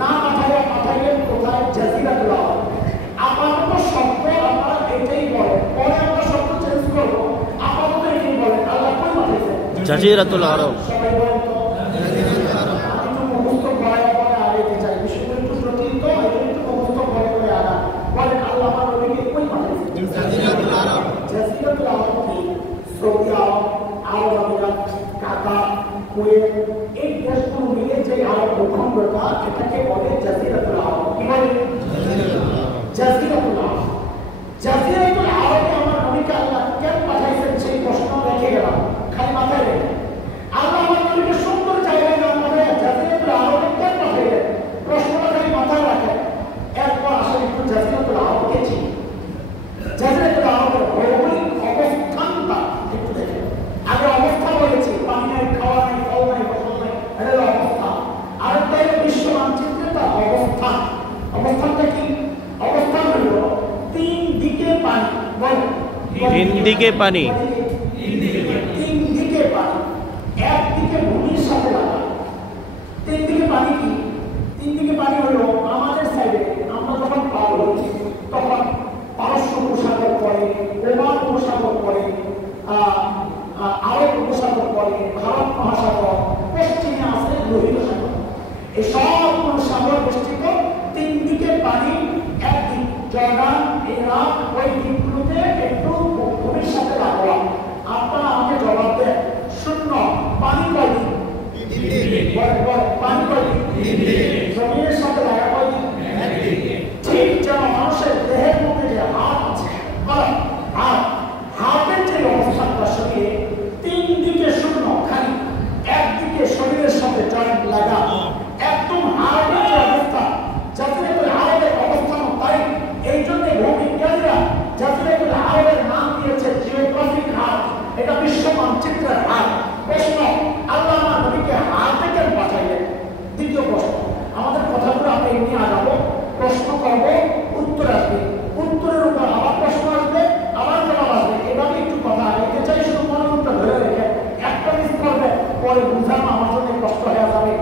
না? পাঠাইলেন কোথায়? জাজিরাতুল আরব। আপাতত শব্দ আমরা এটাই বলেন, পরে আমরা শব্দ চেঞ্জ করবো। আপাতত এটাই বলেন, আল্লাহ কই পাঠাইছেন? জাজিরাতুল আরব। সবাই বলেন তো একটু মুখস্থ করায় পরে আগাইতে চাই, বিষয়টা একটু জটিল তো, একটু মুখস্থ করে করে আগা। বলেন আল্লাহ আমার নবীকে কই পাঠাইছেন? জাজিরাতুল আরব। জাজিরাতুল আরব কি? সৌদি আরব, আরব আমিরাত, কাতার, কুয়েত, এই দেশগুলো মিলে যে আরব ভূখণ্ডটা, এটাকে বলে জাজিরাতুল আরব। কি বলে? জাজিরাতুল আরব। জাজিরাতুল আরবে আমার নবীকে আল্লাহ কেন পাঠাইছেন সেই প্রশ্ন রেখে গেলাম, খালি মাথায় রেখে। আল্লাহ আমার নবীকে সুন্দর জায়গায় না পাঠায় জাজিরাতুল আরবে কেন পাঠাইলেন? প্রশ্নটা খালি মাথায় রাখেন। এরপর আসলে একটু জাজিরাতুল আরবকে চিনি। জাজিরাতুল আরবের ভৌগোলিক অবস্থানটা একটু দেখেন। আগে অবস্থা বলেছি, পানি নাই, খাওয়া নাই, ফল নাই, ফসল নাই, এটা হলো অবস্থা। আরেকটা হলো বিশ্ব মানচিত্রে তার অবস্থান। অবস্থানটা কি? অবস্থান হলো তিন দিকে পানি। বলেন তিন দিকে পানি। তিন দিকে পানি, একদিকে ভূমির সাথে লাগা। তিন দিকে পানি কি? তিন দিকে পানি হলো আমাদের সাইডে আমরা যখন পার হই তখন পারস্য উপসাগর পড়ে, ওমান উপসাগর পড়ে, আরব উপসাগর পড়ে, ভারত মহাসাগর, পশ্চিমে আছে লোহিত সাগর। এই সবগুলো সাগর বেষ্টিত, তিন দিকে পানি। একদিক জর্ডান, ইরাক, ওই দ্বীপগুলোতে একটু ভূমির সাথে লাগোয়া। আপনারা আমাকে জবাব দেন, শূন্য পানি কয়দিন? পানি কয়দিন? জমিনের সাথে লাগা কয়দিন? ঠিক যেন মানুষের দেহের মধ্যে যে হাত আছে, হাতের যে অবস্থানটা শরীরে তিন দিকে শূন্য, খালি একদিকে শরীরের সাথে জয়েন্ট লাগা, একদম হাতের যে অবস্থা। জাজিরাতুল আরবের অবস্থান তাই, এই জন্য ভূবিজ্ঞানীরা জাজিরাতুল আরবের নাম দিয়েছে জিওগ্রাফিক হাত। এটা বিশ্ব মানচিত্রের হাত। প্রশ্ন, আল্লাহ আমার নবীকে হাতে কেন পাঠাইলেন? দ্বিতীয় প্রশ্ন, আমাদের কথাগুলো আমরা এমনি আগাবো, প্রশ্ন করবো, উত্তর আসবে, উত্তরের উপর আবার প্রশ্ন আসবে, আবার জবাব আসবে। এভাবে একটু কথা আগাইতে চাই, শুধু মনোযোগটা ধরে রেখে একটা মিস করবে, পরে বুঝানো আমার জন্য কষ্ট হয়ে যাবে।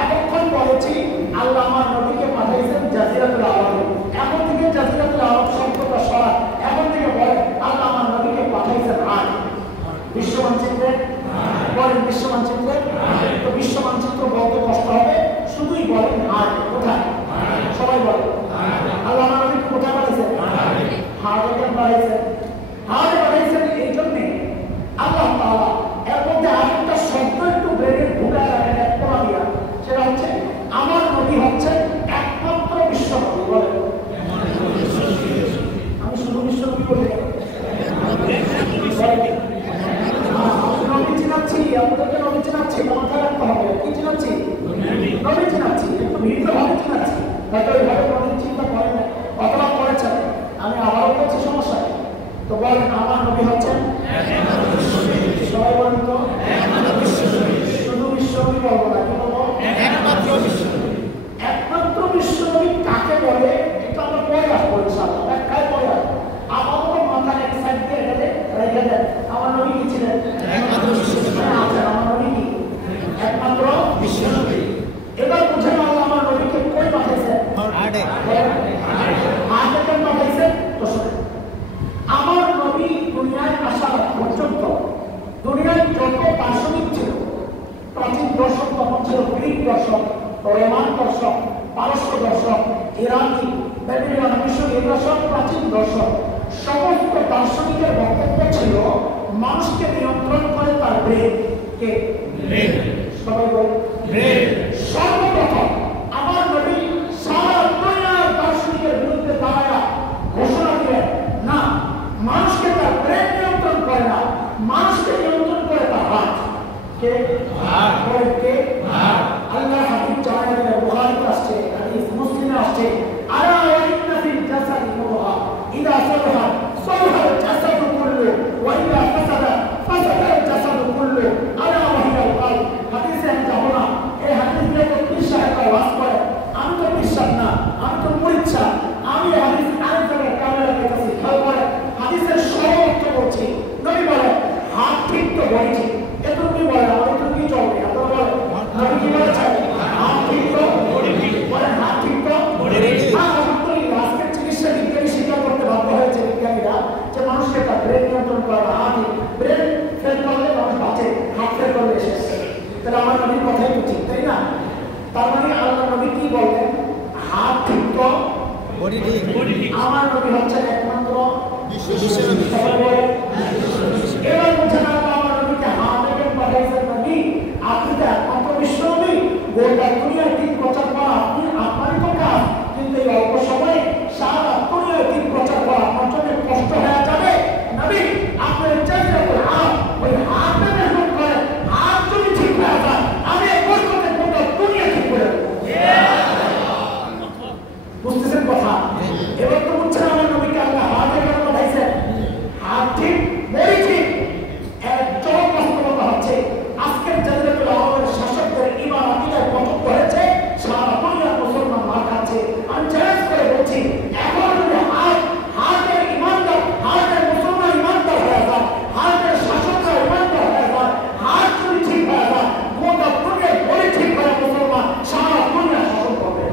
এতক্ষণ বলেছি আল্লাহ আমার নবীকে পাঠাইছেন জাজিরাতুল আরবে। এখন থেকে জাজিরাতুল আরব শব্দটা সরা, এখন থেকে বলে আল্লাহ আমার নবীকে পাঠাইছেন আর বিশ্ব মানচিত্রে। বলেন বিশ্ব মানচিত্রে। তো বিশ্ব মানচিত্র বলতে কষ্ট হবে, শুধুই বলেন আর। কোথায়? সবাই বলে আল্লাহ আমার নবীকে কোথায় পাঠাইছেন? হাড়ে কেন পাঠাইছেন? হাড়ে পাঠাইছেন এই জন্যে আল্লাহ রোমান দর্শক, পারস্য দর্শক, ইরানি, ব্যাবিলন, মিশর, এগুলো সব প্রাচীন দর্শক। সমস্ত দার্শনিকের বক্তব্য ছিল মানুষকে নিয়ন্ত্রণ করে তার ব্রেন। কে? সবাই বলে সর্বপ্রথম আমার নবী সারা দুনিয়ার দার্শনিকের বিরুদ্ধে দাঁড়ায়া ঘোষণা দিলেন, না, মানুষকে তার ব্রেন নিয়ন্ত্রণ করে না, মানুষকে নিয়ন্ত্রণ করে তার হাত। কে? কে? আল্লাহ হাদিস জানায় দিলেন, বুখারীতে আসছে, হাদিস মুসলিমে আসছে, আলা ওয়া ইন্না ফিল জাসাদি মুদগা ইযা সালাহা সালাহা আল জাসাদু কুল্লু ওয়া ইযা ফাসাদা ফাসাদা আল জাসাদু কুল্লু আলা ওয়া হিয়া আল কলব। হাদিসে আমি যাব না, এই হাদিসগুলো তো বিশ্বাস একটা ওয়াজ করে, আমি তো বিশ্বাস না, আমি তো মুরিচ্ছা, আমি হাদিস আরেক জায়গায় কামে লাগাইতেছি। খেয়াল করে হাদিসের সব অর্থ বলছি। নবী বলে হাত ঠিক তো বলছি, এতটুকু বলে আমার তো কি চলবে? আপনারা বলে নবী কি বলেছে? হাত ঠিক তো বলে, হাত ঠিক তো আলহামদুলিল্লাহ। আজকের চিকিৎসা বিজ্ঞানী স্বীকার করতে বাধ্য হয়েছে বিজ্ঞানীরা যে মানুষকে তার ব্রেন নিয়ন্ত্রণ করে না, হাত ব্রেন ফেল করলে মানুষ বাঁচে, হাত ফেল করলে শেষ। তাহলে আমার নবীর কথাই তো ঠিক, তাই না? তার মানে আল্লাহ নবী কি বললেন? হাত ঠিক তো আমার নবী হচ্ছেন একমাত্র এবার বুঝে না আমার নবীকে হাত এবং পাঠাইছেন নবী, আপনি তো একমাত্র বিশ্ব নবী, গোটা দুনিয়ার দিন প্রচার করা আপনি আপনারই তো কাজ, কিন্তু এই অল্প সময়ে সারা দুনিয়ার দিন প্রচার করা আপনার জন্য কষ্ট হয়ে যাবে। নবী আপনার চেষ্টা করে হাত, ওই হাতে মেহনত করে, হাত যদি ঠিক হয়ে যায় আমি একবার করতে গোটা দুনিয়া ঠিক করে দেবো। বুঝতেছেন কথা? এবার তো বুঝছেন আমার নবীকে আল্লাহ হাতে কেন পাঠাইছেন? হাত ঠিক, বড়ি ঠিক। এক চরম বাস্তবতা হচ্ছে আজকের জাতির আমাদের শাসকদের ইমান আকিদায় পতন করেছে, সারা দুনিয়ার মুসলমান মার খাচ্ছে। আমি চ্যালেঞ্জ করে বলছি, এখন যদি হাতের ইমানদার, হাতের মুসলমান ইমানদার হয়ে যায়, হাতের শাসকরা ইমানদার হয়ে যায়, হাত যদি ঠিক হয়ে যায়, গোটা দুনিয়ার বড়ি ঠিক হয়ে মুসলমান সারা দুনিয়া শাসন করবে।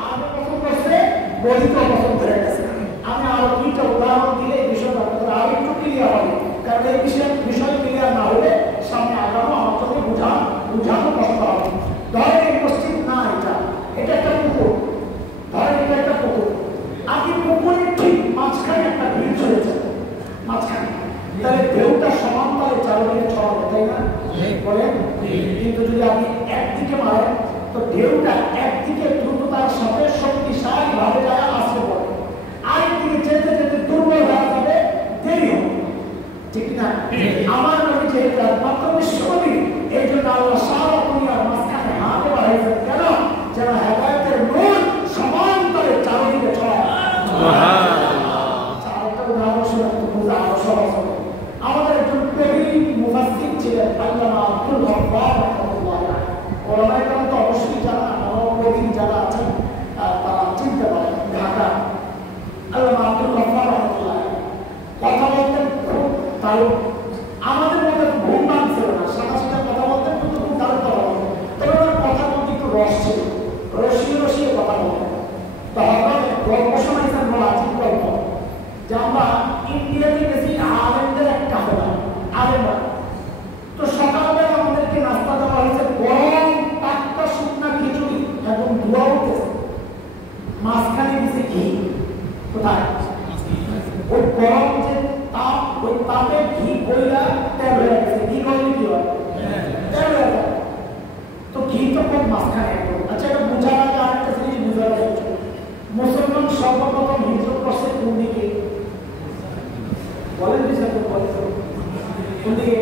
হাতে পছন্দ করছে, বড়ি তো পছন্দ হয়ে গেছে। আমি আরো দুইটা উদাহরণ দিলে এই বিষয়টা আপনাদের আরো একটু ক্লিয়ার হবে, কারণ এই বিষয় ক্লিয়ার না হলে সামনে আগানো আমার জন্য বুঝানো কষ্ট হবে। ধরেন এই মসজিদ না, এটা একটা পুকুর, ধরেন এটা একটা পুকুর, আপনি পুকুরের ঠিক মাঝখানে একটা ভিড় চলেছে, মাঝখানে, তাহলে ঢেউটা সমান্তরালে চারদিকে ছড়াবে, তাই না? বলেন। কিন্তু যদি আপনি একদিকে মারেন তো ঢেউটা একদিকে দ্রুততার সাথে শক্তিশালী ভাবে যায় আসতে পড়ে, আরেকদিকে যেতে যেতে দুর্বল হয়ে যাবে, দেরি হবে, ঠিক না? আমার নবী যেহেতু একমাত্র বিশ্বনবী, এই জন্য আল্লাহ সারা দুনিয়ার মাঝখানে হাতে বাড়াইছেন, কেন? যেন হেদায়েতের নূর সমান্তরে চারদিকে ছড়ায়। চারটা উদাহরণ শুনে একটু বোঝা আরো সহজ হবে। আমাদের একজন প্রবীণ মুফাসসির ছিলেন আল্লামা আব্দুল গফফার রাহমাতুল্লাহ আলাইহি। ওলামায়ে কেরাম তো অবশ্যই জানা, আরো প্রবীণ যারা আছেন তারা চিনতে পারেন। ঢাকা আল্লামা আব্দুল গফফার রাহমাতুল্লাহ আলাইহি কথা বলতেন খুব দারুণ, আমাদের মধ্যে ঘুম ভাঙছিল না, সাদা সাদা কথা বলতেন, কিন্তু খুব দারুণ কথা বলতেন। তবে ওনার কথা বলতে একটু রস ছিল, রসিয়ে কথা বলতেন। তো হঠাৎ গল্প শোনাইছেন, বলা ঠিক গল্প, যে আমরা ইন্ডিয়াতে গেছি আলেমদের এক কাফেলা, আলেমরা। তো সকালবেলা আমাদেরকে নাস্তা দেওয়া হয়েছে গরম টাটকা শুকনা খিচুড়ি এবং ধোয়া উঠেছে, মাঝখানে দিছে ঘি। কোথায়? ওই গরম যে তাপ, ওই তাপে ঘি বইলা তেল হয়ে গেছে। ঘি করলে কি হয়? তেল হয়ে যায়। তো ঘি তো খুব মাঝখানে একদম। আচ্ছা, এটা বোঝা লাগে আরেকটা জিনিস বোঝা যায়, মুসলমান সর্বপ্রথম হিজরত করছে কোন দিকে? বলেন বিষয় তো বলেন কোন দিকে?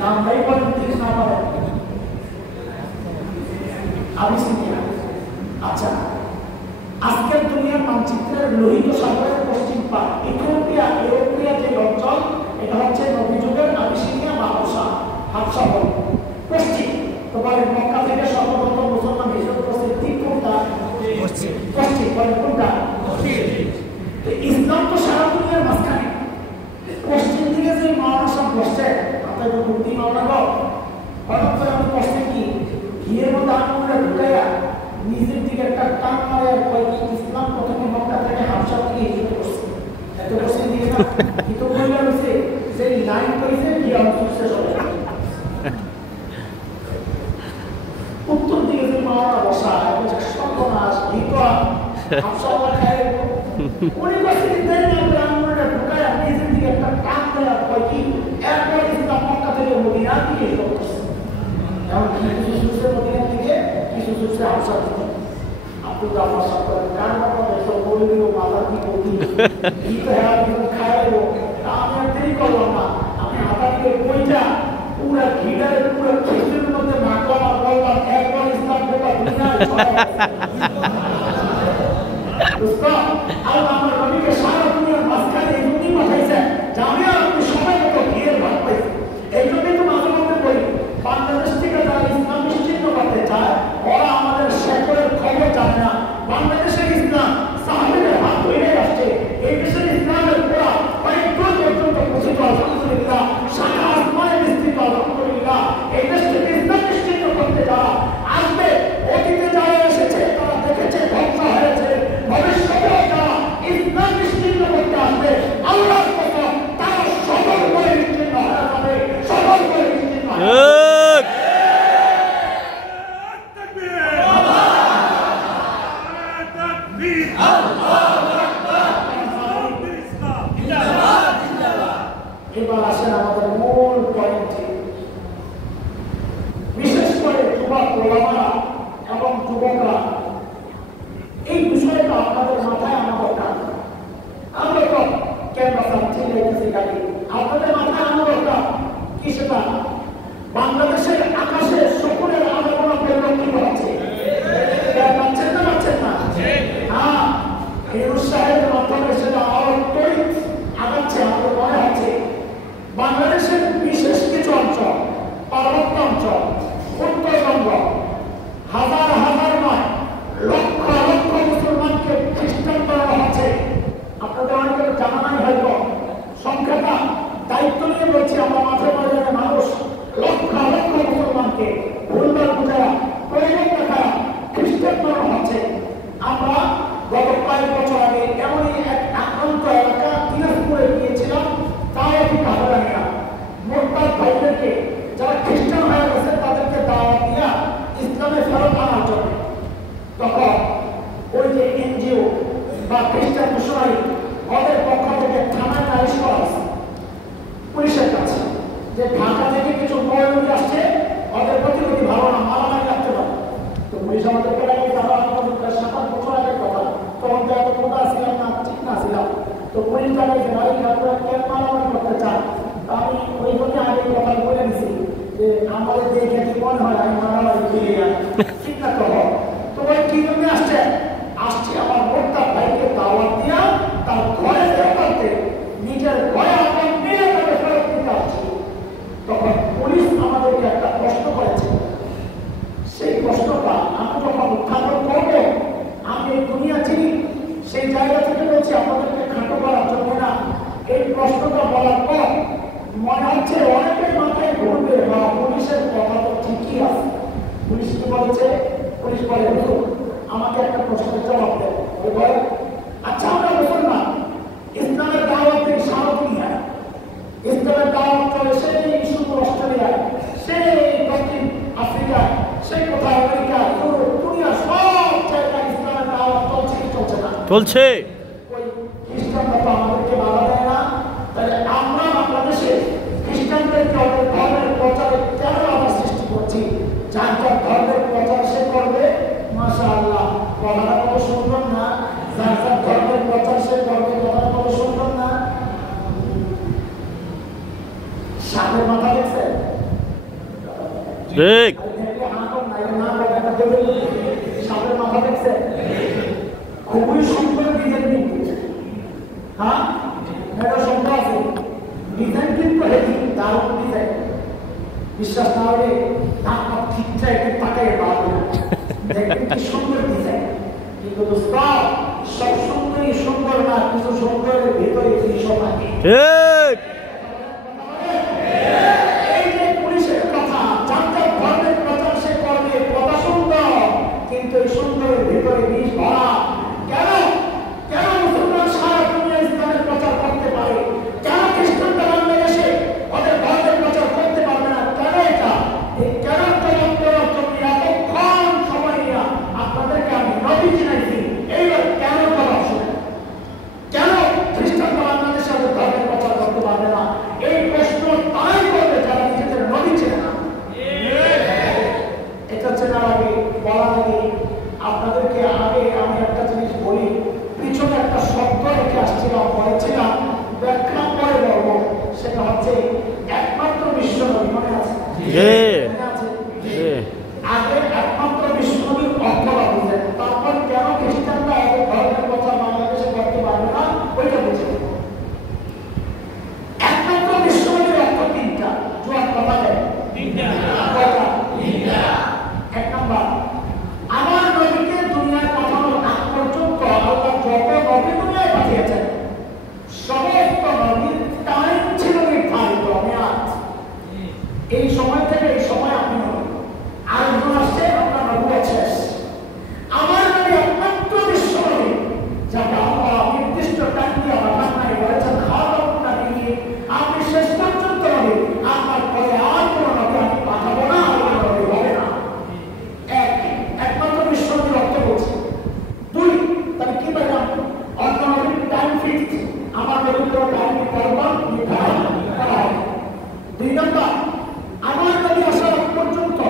নামটাই বলেন, ঠিক না বলেন? আবিসিনিয়া। আচ্ছা, আজকের দুনিয়ার মানচিত্রের লোহিত সাগরের পশ্চিম পার ইথিওপিয়া যে অঞ্চল, এটা হচ্ছে নবী যুগের আবিসিনিয়া বা হাবশা বলে পশ্চিম। তো বলেন মক্কা থেকে সর্বপ্রথম মুসলমান হিজরত করছে ঠিক কোনটা? পশ্চিম। বলেন কোনটা? ইসলাম তো সারা দুনিয়ার মাঝখানে, পশ্চিম দিকে যে মাওলানা সব বসছে, আপনার বুদ্ধি মাওলানা গো, হঠাৎ করে আমি বসছে কি ঘিয়ের মধ্যে আঙুলটা ঢুকাইয়া নিজের দিকে একটা টান মারে, ইসলাম প্রথমে মক্কা থেকে হাবশা থেকে হিজরত করছে। এত পশ্চিম দিকে না, কিন্তু বইলা হয়েছে যে লাইন করেছে কি অবস্থা চলে হাফসাওয়া খায় উনি বসে দেন না ব্রাহ্মণরা ঢুকায় নিজের দিকে একটা টান দেওয়া হয় কি এরপর ইসলাম মক্কা থেকে মদিনার দিকে চলতেছে এখন কিছু সুস্থ মদিনার দিকে কিছু সুস্থ হাফসা দিকে আপনি তো আমার সাথে কার মতো এসব বলে দিল মাথা কি বলি কি তো হ্যাঁ কিছু খাইলো আমি আর দেরি করলাম না আমি হাতা দিয়ে বইটা পুরা ঘিটারে পুরা খিচুড়ির মধ্যে মাখলাম আর বললাম একবার ইসলাম ঢোকা দুনিয়ায় আল্লাহ আমার নবীকে সারা দুনিয়ার মাঝখানে এই জন্যই পাঠাইছে যে আমি আর আপনি সবাই মতো ঘিয়ের ভাগ পাইছি এই জন্যই তো মাঝে মধ্যে বলি বাংলাদেশ থেকে যারা ইসলাম নিশ্চিন্ন করতে চায় ওরা আমাদের শেকড়ের খবর জানে না বাংলাদেশের ইসলাম সাহাবীদের হাত ধরে আসছে এই দেশের ইসলামের পুরা অনেক দূর পর্যন্ত পৌঁছিত আলহামদুলিল্লাহ সারা আসমানে বিস্তৃত আলহামদুলিল্লাহ এই দেশ থেকে ইসলাম নিশ্চিন্ন করতে যারা আসবে অতীতে যারা এসেছে তারা দেখেছে ধ্বংস হয়েছে ভবিষ্যতেও যারা ইসলাম নিশ্চিন্ন করতে আসবে আল্লাহর কথা তারা সফল করে নিশ্চিন্ন হয়ে যাবে সফল করে নিশ্চিন্ন হয়ে যাবে এবার আসেন আমাদের মূল পয়েন্টে বিশেষ করে যুবক ওলামারা এবং যুবকরা এই বিষয়টা আপনাদের মাথায় আনা দরকার আমরা তো ক্যাম্পাস চিল্লাইতেছি গাড়ি আপনাদের মাথায় আনা দরকার কি সেটা বাংলাদেশের আকাশে শকুনের আনাগোনা পরিবর্তিত হচ্ছে পাচ্ছেন না হ্যাঁ এই উৎসাহের মাধ্যমে সেটা আরো তড়িৎ আগাচ্ছে আমাদের মনে হচ্ছে বাংলাদেশের বিশেষ কিছু অঞ্চল পার্বত্য অঞ্চল উত্তরবঙ্গ হাজার হাজার নয় লক্ষ লক্ষ মুসলমানকে খ্রিস্টান করানো হচ্ছে আপনাদের অনেকের জানা নাই হয়তো সংখ্যাটা দায়িত্ব নিয়ে বলছি আমরা মাঠে ময়দানে মানুষ লক্ষ লক্ষ মুসলমানকে ভুলবার বুঝারা প্রয়োজন দেখারা খ্রিস্টান করানো হচ্ছে আমরা গত কয়েক বছর আগে এমনই এক আক্রান্ত এলাকা দিনাজপুরে গিয়েছিলাম তাও কাহারানিয়া মোরতাদ ভাইদেরকে যারা খ্রিস্টান হয়ে গেছে তাদেরকে দাওয়াত দিয়া ইসলামে ফেরত আনার জন্য তখন ওই যে এনজিও বা খ্রিস্টান মিশনারি ওদের পক্ষ থেকে থানায় নালিশ করা হয়েছে পুলিশের কাছে যে ঢাকা থেকে কিছু মৌলবি আসছে ওদের প্রতিনিধি ভালো না মারামারি লাগতে পারে তো পুলিশ আমাদেরকে লাগে তারা আমাদের 7-8 বছর আগের কথা তখন তো এত মোটা ছিলাম না ঠিক না ছিলাম তো পুলিশ তাকে ভাই আপনারা কেন মারামারি করতে চান আমি ওই জন্য আগে কথা বলে দিছি যে আমাদের দেখে কি মনে হয় আমি মারামারি দিয়ে যাই ঠিক না তো ওই কি জন্য আসছে আমার মোরতাদ ভাইকে দাওয়াত দিয়া তার ঘরে ফেরত নিজের ঘরে আমার মেয়ে তাকে ফেরত দিতে আসছে তখন পুলিশ আমাদেরকে একটা প্রশ্ন করেছে সেই প্রশ্নটা আমি যখন উত্থাপন করবো আমি এই দুনিয়া চিনি সেই জায়গা থেকে বলছি আপনাদেরকে খাটো করার জন্য না এই প্রশ্নটা বলার পর মনে হচ্ছে অনেকের মাথায় ঘুরবে বা পুলিশের কথা তো ঠিকই আছে পুলিশ কি বলছে পুলিশ বলে আমাকে একটা প্রশ্নের জবাব দেয় বলে আচ্ছা আমরা মুসলমান ইসলামের দাওয়াত দিই সারা দুনিয়ায় ইসলামের দাওয়াত চলে সেই শুধু অস্ট্রেলিয়ায় সেই দক্ষিণ আফ্রিকায় সেই কোথায় আমেরিকা ইউরোপ দুনিয়া সব জায়গায় ইসলামের দাওয়াত চলছে কি চলছে না চলছে ওই খ্রিস্টানরা তো আমাদেরকে বাধা দেয় না তাহলে আমরা বাংলাদেশে খ্রিস্টানদেরকে ওদের ধর্মের প্রচারে কেন আমরা সৃষ্টি করছি যার যার ধর্মের প্রচার সে করবে মাশাআল্লাহ কথাটা কত সুন্দর না যার যার ধর্মের প্রচার সে করবে কথাটা কত সুন্দর না সাপের মাথা দেখছে ঠিক সাপের মাথা দেখছে খুবই সুন্দর ডিজাইন কিন্তু হ্যাঁ এটা সুন্দর আছে ডিজাইন কিন্তু হেভি দারুণ ডিজাইন বিশ্বাস না হলে আপনার ঠিকঠাক একটু তাকায় পাবে দেখবেন কি সুন্দর ডিজাইন কিন্তু দোস্ত সব সুন্দরই সুন্দর না কিছু সুন্দরের ভেতরে সব থাকে ঠিক এই যে পুলিশের কথা যার যার ধর্মের প্রচার সে করবে কথা সুন্দর কিন্তু এই সুন্দরের ভেতরে বিষ ভরা কেন কেন মুসলমান সারা দুনিয়া ইসলামের প্রচার করতে পারে কেন খ্রিস্টানরা বাংলাদেশে ওদের ধর্মের প্রচার করতে পারবে না কেন এটা এই কেন আপনাদেরকে আমি নবী চিনাইছি এইবার সেটা হচ্ছে একমাত্র বিশ্বনবী। মনে আছে? আগে একমাত্র বিশ্বনবীর অর্থটা বুঝেন, তারপর কেন খ্রিস্টানরা এদের ধর্মের প্রচার বাংলাদেশে করতে পারবে না ওইটা বুঝে। একমাত্র বিশ্বনবীর অর্থ তিনটা, জোয়ার কথা দেয় এক নম্বর, আমার নবীকে দুনিয়ায় পাঠানোর আগ পর্যন্ত আল্লাহ যত নবী দুনিয়ায় পাঠিয়েছেন সমস্ত নবীর টাইম ছিল নির্ধারিত মেয়াদ। এই সময় থেকে এই সময় আপনি আরেকজন আসছে, আপনার নবুয়ত শেষ। আমার নবী একমাত্র বিশ্বনবী যাকে আল্লাহ নির্দিষ্ট টাইম দিয়ে পাঠান নাই, বলেছেন খাতামুন নবিয়্যিন, আপনি শেষ পর্যন্ত নবী, আপনার পরে আর কোনো নবী আমি পাঠাবো না, আর নবী হবে না। একমাত্র বিশ্বনবীর অর্থ বলছি। দুই, তাহলে কি পেলাম? অন্য নবীর টাইম ফিক্সড, আমার নবীর কোনো টাইম নির্ধারণ করা হয়। দুই নম্বর, আমার নবী আসার পর্যন্ত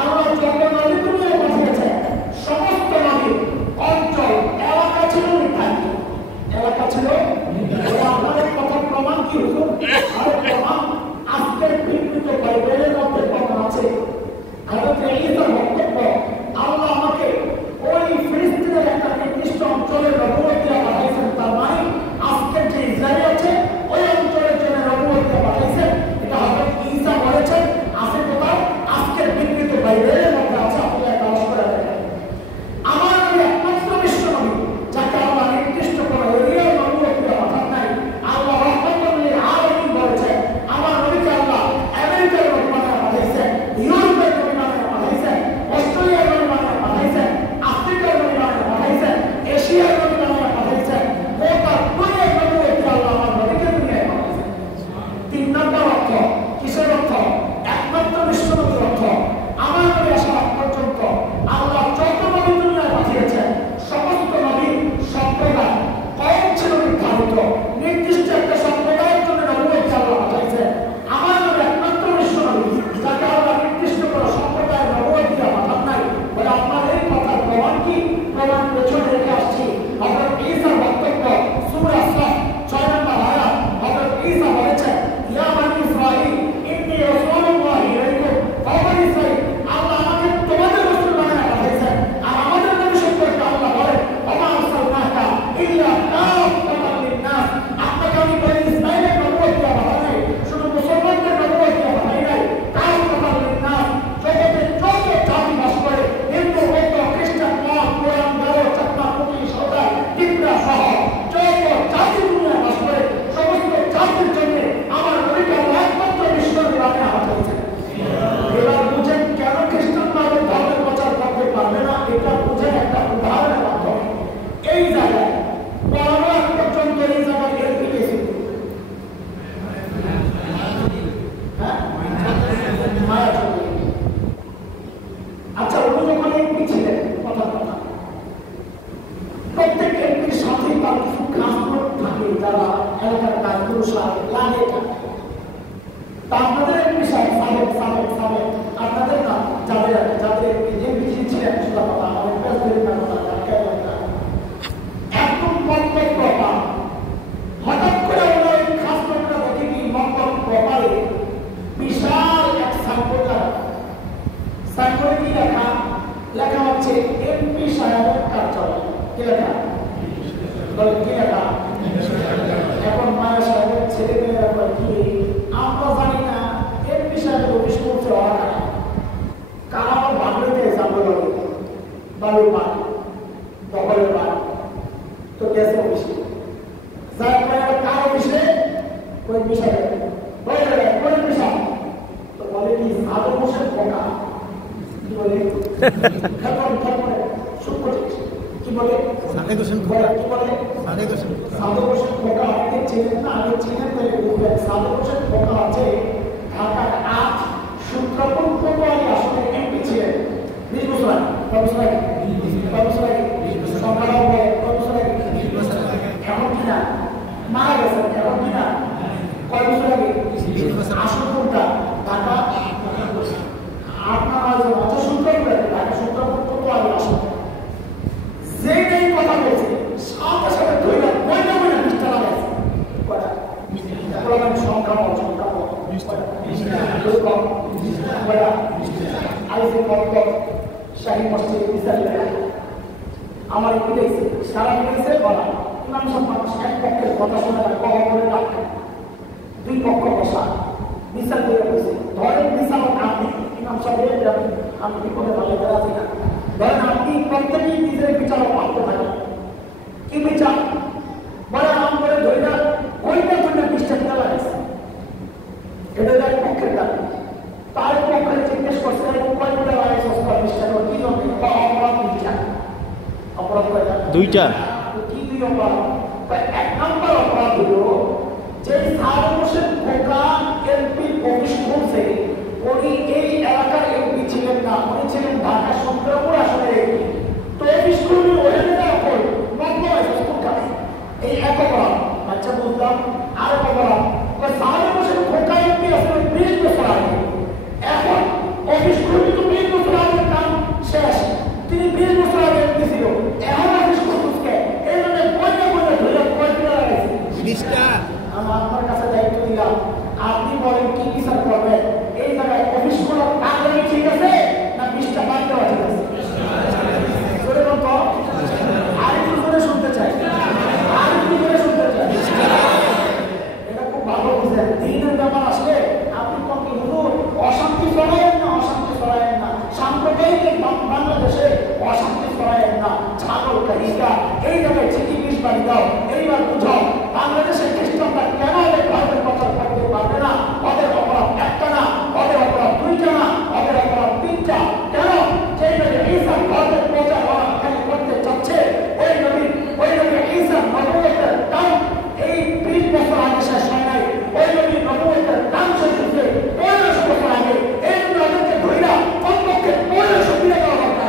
আল্লাহ যত নবী দুনিয়ায় পাঠিয়েছে সমস্ত নবীর অঞ্চল এলাকা ছিল নির্ধারিত, এলাকা ছিল। আপনাদের কথা প্রমাণ কি হুজুর? আর প্রমাণ আজকের বিকৃত বাইবেলের মধ্যে প্রমাণ আছে। হযরত ঈসার বক্তব্য, আল্লাহ আমাকে ওই ফিলিস্তিনের একটা নির্দিষ্ট অঞ্চলের নবুয়ত দিয়ে পাঠাইছেন, তার মানে আজকের যে ইসরায়েল আছে ওই অঞ্চলের জন্য নবুয়ত দিয়ে পাঠাইছেন, এটা হযরত ঈসা বলেছেন। আছে কোথাও? আজকের বিকৃত বাইবেলের মধ্যে আছে, আপনারা কাজ করে দেখেন। আমার নবী একমাত্র বিশ্বনবী যাকে আল্লাহ নির্দিষ্ট করে এরিয়ার নবুয়ত দিয়ে পাঠান নাই। আল্লাহ রাহমাতুল লিল আলামিন বলেছেন, আমার নবীকে আল্লাহ আমেরিকার নবী বানায় পাঠাইছেন, ইউরোপের নবী বানায় পাঠাইছেন, অস্ট্রেলিয়ার নবী বানায় পাঠাইছেন, আফ্রিকার নবী বানায় পাঠাইছেন, এশিয়ার নবী বানায় পাঠাইছেন। গোটা দুনিয়ার নবুয়ত দিয়ে আল্লাহ আমার নবীকে দুনিয়ায় পাঠাইছেন। তিন নম্বর অর্থ, কিসের অর্থ? একমাত্র বিশ্বনবীর অর্থ, আমার নবী আসার আগ পর্যন্ত আল্লাহ যত নবী দুনিয়ায় পাঠিয়েছেন সমস্ত নবীর সম্প্রদায় কম ছিল নির্ধারিত, নির্দিষ্ট একটা সম্প্রদায়ের জন্য নবুয়ত আল্লাহ পাঠাইছেন। আমার নবী একমাত্র বিশ্বনবী যাকে আল্লাহ নির্দিষ্ট করে সম্প্রদায়ের নবুয়ত দিয়ে পাঠান নাই। বলে আপনার এই কথার প্রমাণ কি? প্রমাণ পেছনে রেখে আসছি। হযরত ঈসার বক্তব্য, সূরা সাফ 6 নম্বর আয়াত। হযরত ঈসা বলেছেন, ইয়া বানি ইসরাঈল ইন্নী রাসূলুল্লাহি ইলাইকুম। ও বনি ইসরাঈল, আল্লাহ আমাকে তোমাদের রাসূল বানায় পাঠাইছেন। আর আমাদের নবী সম্পর্কে আল্লাহ বলেন, ওমা আরসালনাকা ইল্লা কাফাতান লিন-নাস, আপনাকে আমি বনি ইসরাঈলের নবুয়ত দিয়ে পাঠাই নাই, শুধু মুসলমানদের নবুয়ত দিয়ে পাঠাই নাই, কাফাতান লিন-নাস, জগতে যত জাতি বাস করে, হিন্দু, বৌদ্ধ, খ্রিস্টান, মগ, কোরআন, গারো, চাকমা, কুকি, সরদার, ত্রিপুরা সহ যত জাতি দুনিয়ায় বাস করে সমস্ত জাতির জন্য আমার নবীকে আল্লাহ একমাত্র বিশ্বনবী বানায় পাঠাইছেন। এবার বুঝেন কেন খ্রিস্টানরা ধর্মের প্রচার করতে পারবে না? এটা বুঝেন একটা উদাহরণের মাধ্যমে। এই জায়গায় পড়ানো আগ পর্যন্ত এই জায়গায় এমপি কে ছিল? মায়া চৌধুরী। আচ্ছা, উনি যখন এমপি ছিলেন, কথা প্রত্যেক এমপির সাথে তার কিছু কাজ থাকে, যারা এলাকার কাজগুলো লাগে থাকে। তা আপনাদের এমপি সাহেব আপনাদের না, যাদের এমপি ছিলেন, সেটা কথা আমাদের প্রেসিডেন্ট একদম মন্তব্য পান। হঠাৎ করে ওনার এই খাস লোকটা দেখে কি মন্তব্য পারে বিশাল এক সাইনবোর্ডে কি লেখা হচ্ছে এমপি সাহেবের কার্যালয়। কি লেখা? বলে কি লেখা? এখন মায়া সাহেবের ছেলে মেয়েরা কি আমরা জানি না এমপি সাহেবের অফিস করছে ওরা কারা বাংলাতে জানলো বালুর পান দখলের পান তো গেছে অফিসে যার কার অফিসে ওই বিষয় কোন বিষয় তো বলে কি সাধু বসে পোকা কি বলে কি বলে সাধু বসে পোকা আপনি চিনেন না? আমি চিনেন সাধু বসে পোকা আছে ঢাকার 8 সূত্রপুর কোতোয়ালি আসলে এমপি ছিলেন 20 বছর আগে। এখন কিনা মারা গেছেন, এখন কিনা কয় বছর আগে আসল কোনটা? ঢাকা আপনার আচ্ছা সূত্রপুর, ঢাকা সূত্রপুর কোতোয়ালি আসল যেই কথা বলছে সাথে সাথে ধরে ময়না মিষ্টা লাগাইছে। প্রমাণ সংখ্যা শাহী মসজিদ আমার একটু দেখছি সারা মিলেছে বলা ইমাম সাহেব মানুষ এক পক্ষের কথা শোনে না কম করে রাখে দুই পক্ষ বসা বিচার করে বলছে ধরেন বিচারক আপনি ইমাম সাহেব আমি বিপদে ভালো করে আছি না ধরেন আপনি প্রত্যেকেই নিজের বিচারক পাতে থাকেন কি বিচার বলে আম করে ধরে না ওইটার জন্য বিশ্বাস দেওয়া গেছে এটা এক পক্ষের দাবি তার পক্ষে জিজ্ঞেস করছে কয়টা লাগাইছে বিশ্বাস কি জন্য অপরাধ বিচার অপরাধ কয়টা দুইটা কি দুই অপরাধ এক নম্বর অপরাধ হলো যে সারমোশের খোকা এমপি অফিস করছে উনি এই এলাকার এমপি ছিলেন না উনি ছিলেন ঢাকা শঙ্করপুর আসলে তো অফিস করবি ওখানে না ওপর নগ্ন কোনখানে এই এক অপরাধ আচ্ছা বুঝলাম আর অপরাধ সারমোশের খোকা এমপি আসলে 20 বছর আগে এখন অফিস করবি তো 20 বছর আগের কাম শেষ তিনি 20 বছর আগে এমপি ছিল এখন অফিস করতে এই জন্য বইটা বইটা ধরে কয়টা লাগাইছে 20টা আপনার কাছে দায়িত্ব দিলাম আপনি বলেন কি বিচার করবেন এই জায়গায় অফিস করা কাগজে ঠিক আছে না 20টা বাদ দেওয়া ঠিক আছে জোরে বলতো আর একটু জোরে শুনতে চাই আর একটু জোরে শুনতে চাই এটা খুব ভালো বুঝলেন দিনের ব্যাপার আসলে আপনি কত হুজুর অশান্তি ছড়ায়েন না সাম্প্রদায়িক বাংলাদেশে অশান্তি ছড়ায়েন না ছাগল কাহিকা এই জায়গায় চিঠি বিষ বাড়ি দাও এইবার বুঝাও বাংলাদেশের খ্রিস্টানরা কেন ওদের ধর্মের প্রচার করতে পারবে না ওদের অপরাধ একটা না ওদের অপরাধ দুইটা না ওদের অপরাধ তিনটা কেন যেই নবী ঈসা ধর্মের প্রচার করতে চাচ্ছে ওই নবী ঈসা নবুয়তের দাম এই 20 বছর আগে শেষ হয় নাই ওই নবী নবুয়তের দাম শেষ হয়েছে 1500 বছর আগে এই জন্য ওদেরকে ধৈরা কমপক্ষে 1500 দিয়ে দেওয়া দরকার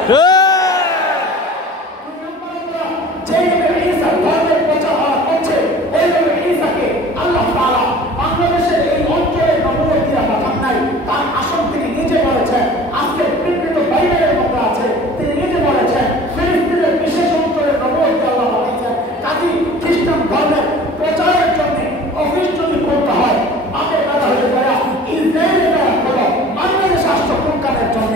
যেই নবী ঈসা ধর্মের প্রচার করছে ওই নবী ঈসাকে আল্লাহ তাআলা বাংলাদেশের এই অঞ্চলে নবুয়ত দিয়ে পাঠান নাই তার আসল তিনি নিজে বলেছেন আজকে পৃথিবীর বাইরের মধ্যে আছে তিনি নিজে বলেছেন ফিলিস্তিনের বিশেষ অঞ্চলে নবুয়ত আল্লাহ পাঠিয়েছেন কাজী খ্রিস্টান ধর্মের প্রচারের জন্য অফিস যদি করতে হয় আমাদের কথা হয়ে যায় ইসরায়েলের দ্বারা হলো বাংলাদেশ রাষ্ট্র কোনকানের জন্য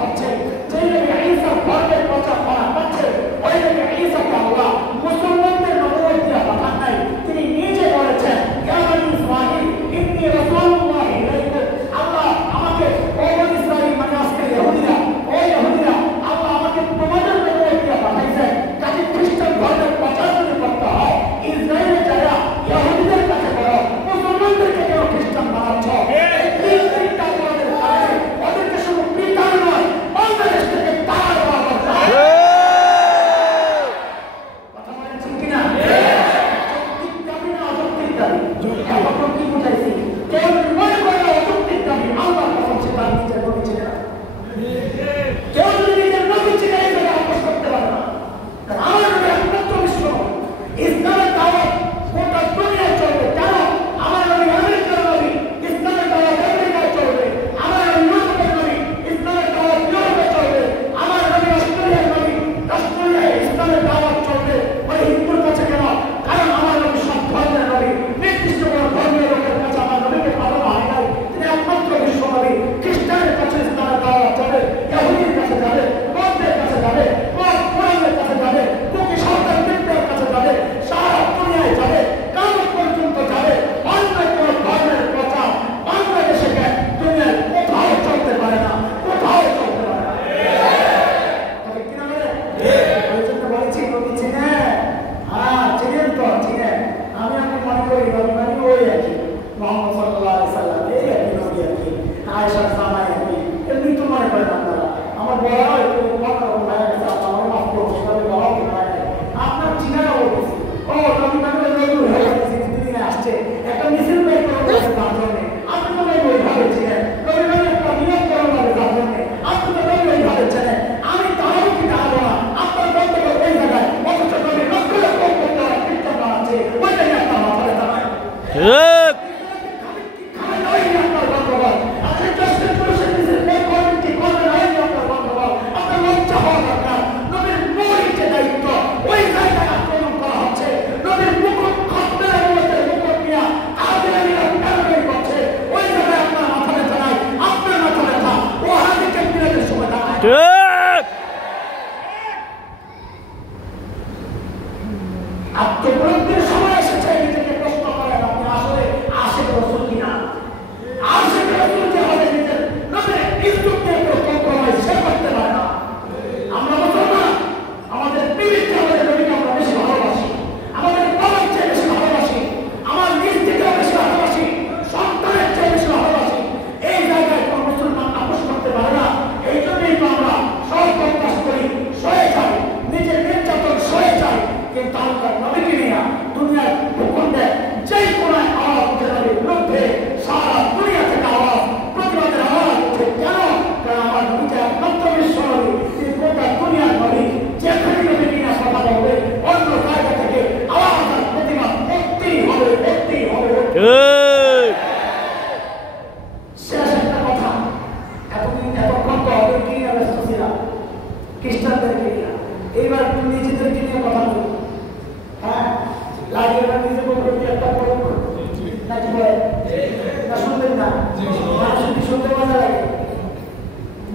হচ্ছে যেই নবী ঈসা ধর্মের প্রচার করা হচ্ছে ওই নবী ঈসাকে আল্লাহ মুসলমানদের নবুয়ত দিয়ে পাঠান নাই তিনি নিজে বলেছেন ইয়া বনী ইসরাঈল ইন্নী রাসূলুল্লাহ ইলাইকুম আল্লাহ আমাকে ও বনী ইসরাঈল মানে আজকে ইহুদিরা আল্লাহ আমাকে তোমাদের নবুয়ত দিয়ে পাঠাইছেন কাজে খ্রিস্টান ধর্মের প্রচার যদি করতে হয় ইসরায়েলে যারা ইহুদিদের কাছে করো মুসলমানদেরকে কেন খ্রিস্টান বানাচ্ছ তিনটা আমাদের কাছে ওদেরকে শুধু পিতার নয় বাংলাদেশ থেকে তারা দেওয়া দরকার কথা বলেন ঠিক কিনা যৌক্তিক দাবি না অযৌক্তিক দাবি এখন কি বুঝাইছি কেউ মনে করে অযৌক্তিক দাবি আল্লাহর কসম সে তার নিজের নবী ছিলেন না কেউ যদি নিজের নবী ছিলেন এই জায়গায় আপোষ করতে পারে না কারণ আমার নবী একমাত্র বিশ্ব ইসলামের দাওয়াত গোটা দুনিয়ায় চলবে কেন আমার নবী আমেরিকার নবী ইসলামের দাওয়াত আমেরিকায় চলবে আমার নবী ইউরোপের নবী ইসলামের দাওয়াত ইউরোপে চলবে আমার নবী অস্ট্রেলিয়ার নবী অস্ট্রেলিয়ায় ইসলামের দাওয়াত চলবে ওই হিন্দুর কাছে কেন কারণ আমার নবী সব ধর্মের নবী নির্দিষ্ট কোনো ধর্মীয় লোকের কাছে আমার নবীকে পাঠানো হয় নাই তিনি একমাত্র বিশ্ব নবী খ্রিস্টানের কাছে ইসলামের দাওয়াত চলে ইহুদির কাছে যাবে বৌদ্ধের কাছে যাবে কোরআনের কাছে যাবে কুকি সরকার বিদ্যার কাছে যাবে সারা দুনিয়ায় যাবে কিয়ামত পর্যন্ত যাবে অন্য কোনো ধর্মের প্রচার বাংলাদেশে দুনিয়ায় কোথাও চলতে পারে না তবে কিনা বলে ওই জন্য বলেছি নবী চিনেন হ্যাঁ চিনেন তো চিনেন আমি মনে করি নবী মানে ওই একই মুহাম্মদ সাল্লাল্লাহু আলাইহি সাল্লাম এই একই নবী একই আয়েশা জামাই একই এমনি তো মনে করেন আপনারা আমার বড় হয় আমার মাফ করবো তবে বড় আপনার চিনারা বলতেছি ও নবী মানে নবী হয়ে গেছে দুদিনে আসছে একটা মিছিল বের করে তার জন্য আপনি তো নবী ওইভাবে ছিলেন নবী মানে একটা নিয়োগ করা হবে তার জন্য আপনি তো নবী ওইভাবে ছিলেন আমি তাহলে কি দাঁড়াবো না আপনার বলতে পারবো এই জায়গায় অথচ নবী লক্ষ লক্ষ করতে হয় খ্রিস্টান বানাচ্ছে ওইটাই আপনার মাথায় দাঁড়ায় দায়িত্ব ওই জায়গায় আক্রমণ করা হচ্ছে নবীর মুকুট খতমের মুকুট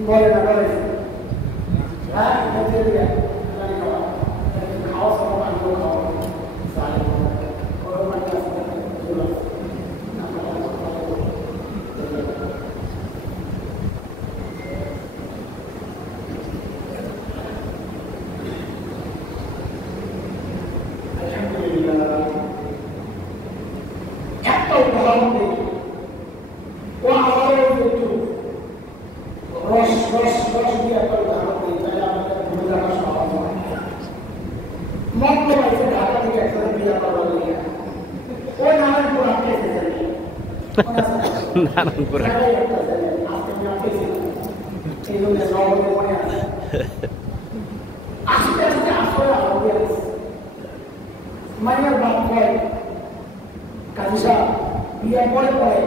বলে না বলে হ্যাঁ খেতে দিয়ে খাওয়া সব আনবো খাওয়া সারি ওর মানে আসতে একটা উদাহরণ দিই ও আমাদের একটু রস দিয়ে একটা উদাহরণ দিই তাহলে আমাদের ভুলে রাখা সম্ভব হয় মন্ত্র আছে ঢাকা থেকে একসাথে বিয়ে করা লাগে ওই নারায়ণপুর আপনি এসেছেন নারায়ণপুর এই জন্য নবমে মনে আছে আস্তে আস্তে আসলে আরো মায়ের বাপ হয় কাজা বিয়ে পরে পরে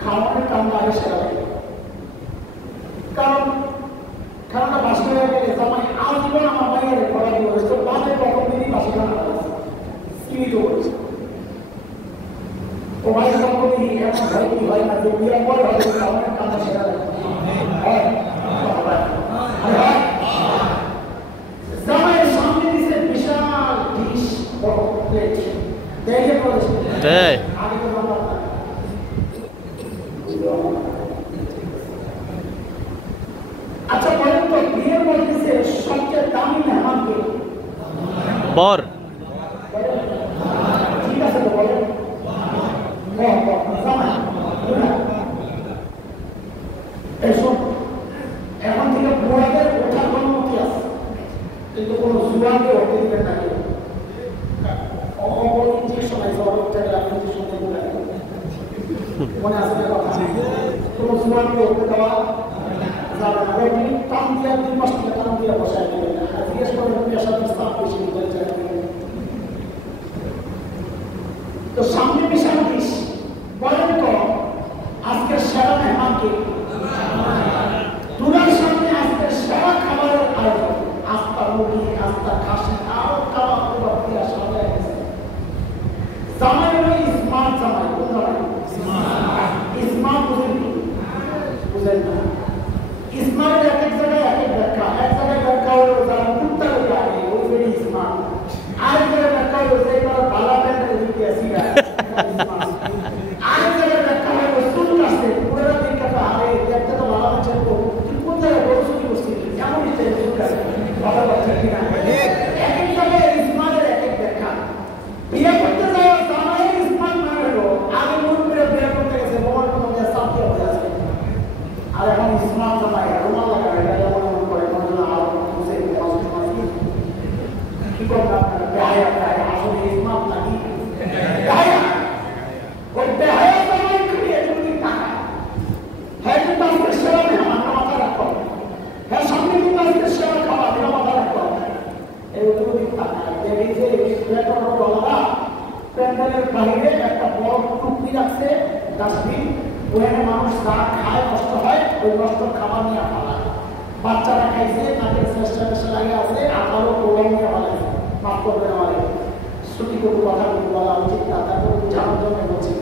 খাওয়ানোর কামনা আগে সেরা কারণ খাওয়াটা বাসি হয়ে গেলে জামাই আজীবন আমার মায়ের পড়া দিয়ে বলেছে বাপের প্রথম দিনই বাসি খাওয়া হয়েছে সীমিত করেছে ও ভাই সম্পত্তি এমন হয় কি হয় না যে বিয়ে পরে হয়তো খাওয়ানোর কামনা সেরা জামাইয়ের সামনে দিচ্ছে বিশাল ডিশ বড় প্লেট দেখে বলেছে আগে তো বাবা আচ্ছা বলেন তো বিয়ের মধ্যে সবচেয়ে দামি মেহমান কে বর ঠিক আছে তো বলেন এখন থেকে বুড়াদের ওঠার অনুমতি আছে কিন্তু কোন জুয়াকে হতে দিবেন না কেউ ইঞ্জেকশন আছে মনে আছে কোন জুয়াকে হতে দেওয়া যাবে না টান দিয়া 2 মাস থেকে টান দিয়া বসায় দেবেন আর জিজ্ঞেস করবেন পেশার স্থাপ বেশি তো সামনে বিশাল দিস বলেন তো আজকে সেরা মেহমানকে দুলার সামনে আজকে সেরা খাবারের আয়োজন আস্তা মুরগি আস্তা খাসি আরো খাবার খাবার দিয়া সাজায় গেছে জামাই হলো স্মার্ট জামাই কোন জামাই স্মার্ট বুঝেন না স্মার্ট এক এক জায়গায় এক এক ব্যাখ্যা এক জায়গায় ব্যাখ্যা হলো যারা কুত্তা হয়ে আগে ওই ভেরি স্মার্ট আরেক জায়গায় ব্যাখ্যা হলো যে তারা বালা ব্যাখ্যা দিতে আসি আরেক জায়গায় ব্যাখ্যা হলো চুল কাটছে পুরোটা দিকে তো আরে একটা তো বালা বাচ্চা তুই কোন জায়গায় বড় চুরি করছিস এমনই চাই চুল কাটছে বাবা বাচ্চা কিনা এক এক জায়গায় স্মার্টের এক এক ব্যাখ্যা বিয়ে করতে যাওয়া জামাই স্মার্ট মানে হলো আগে মন করে বিয়ে করতে গেছে মোবাইল মধ্যে সাপ দিয়ে হয়ে আছে আর এখন স্মার্ট জামাই রোমাল লাগায় এটা যেমন মনে করে মনে হয় আরো বুঝে কি করবে আপনার বেহায়া আসলে স্মার্ট নাকি বেহায়া ওই বেহায়া জামাই খুঁড়িয়ে তুমি টাকা হ্যাঁ কিন্তু আজকে সেরা নেই আমার মাথা রাখো হ্যাঁ সামনে কিন্তু আজকে সেরা খাওয়া এটা মাথা রাখো এইগুলো টাকা এই যে $1 প্যান্ডেলের বাইরে একটা বড় টুকরি রাখছে ডাস্টবিন ওখানে মানুষ যা খায় নষ্ট হয় ওই নষ্ট খাবার নিয়ে ফেলায় বাচ্চারা খাইছে তাদের চেষ্টা লাগে আছে আমারও প্রবলেম নিয়ে ফেলাইছে মাফ করবেন আমাদের ছুটি করে কথা বলা উচিত না তারপর জানার জন্য বলছি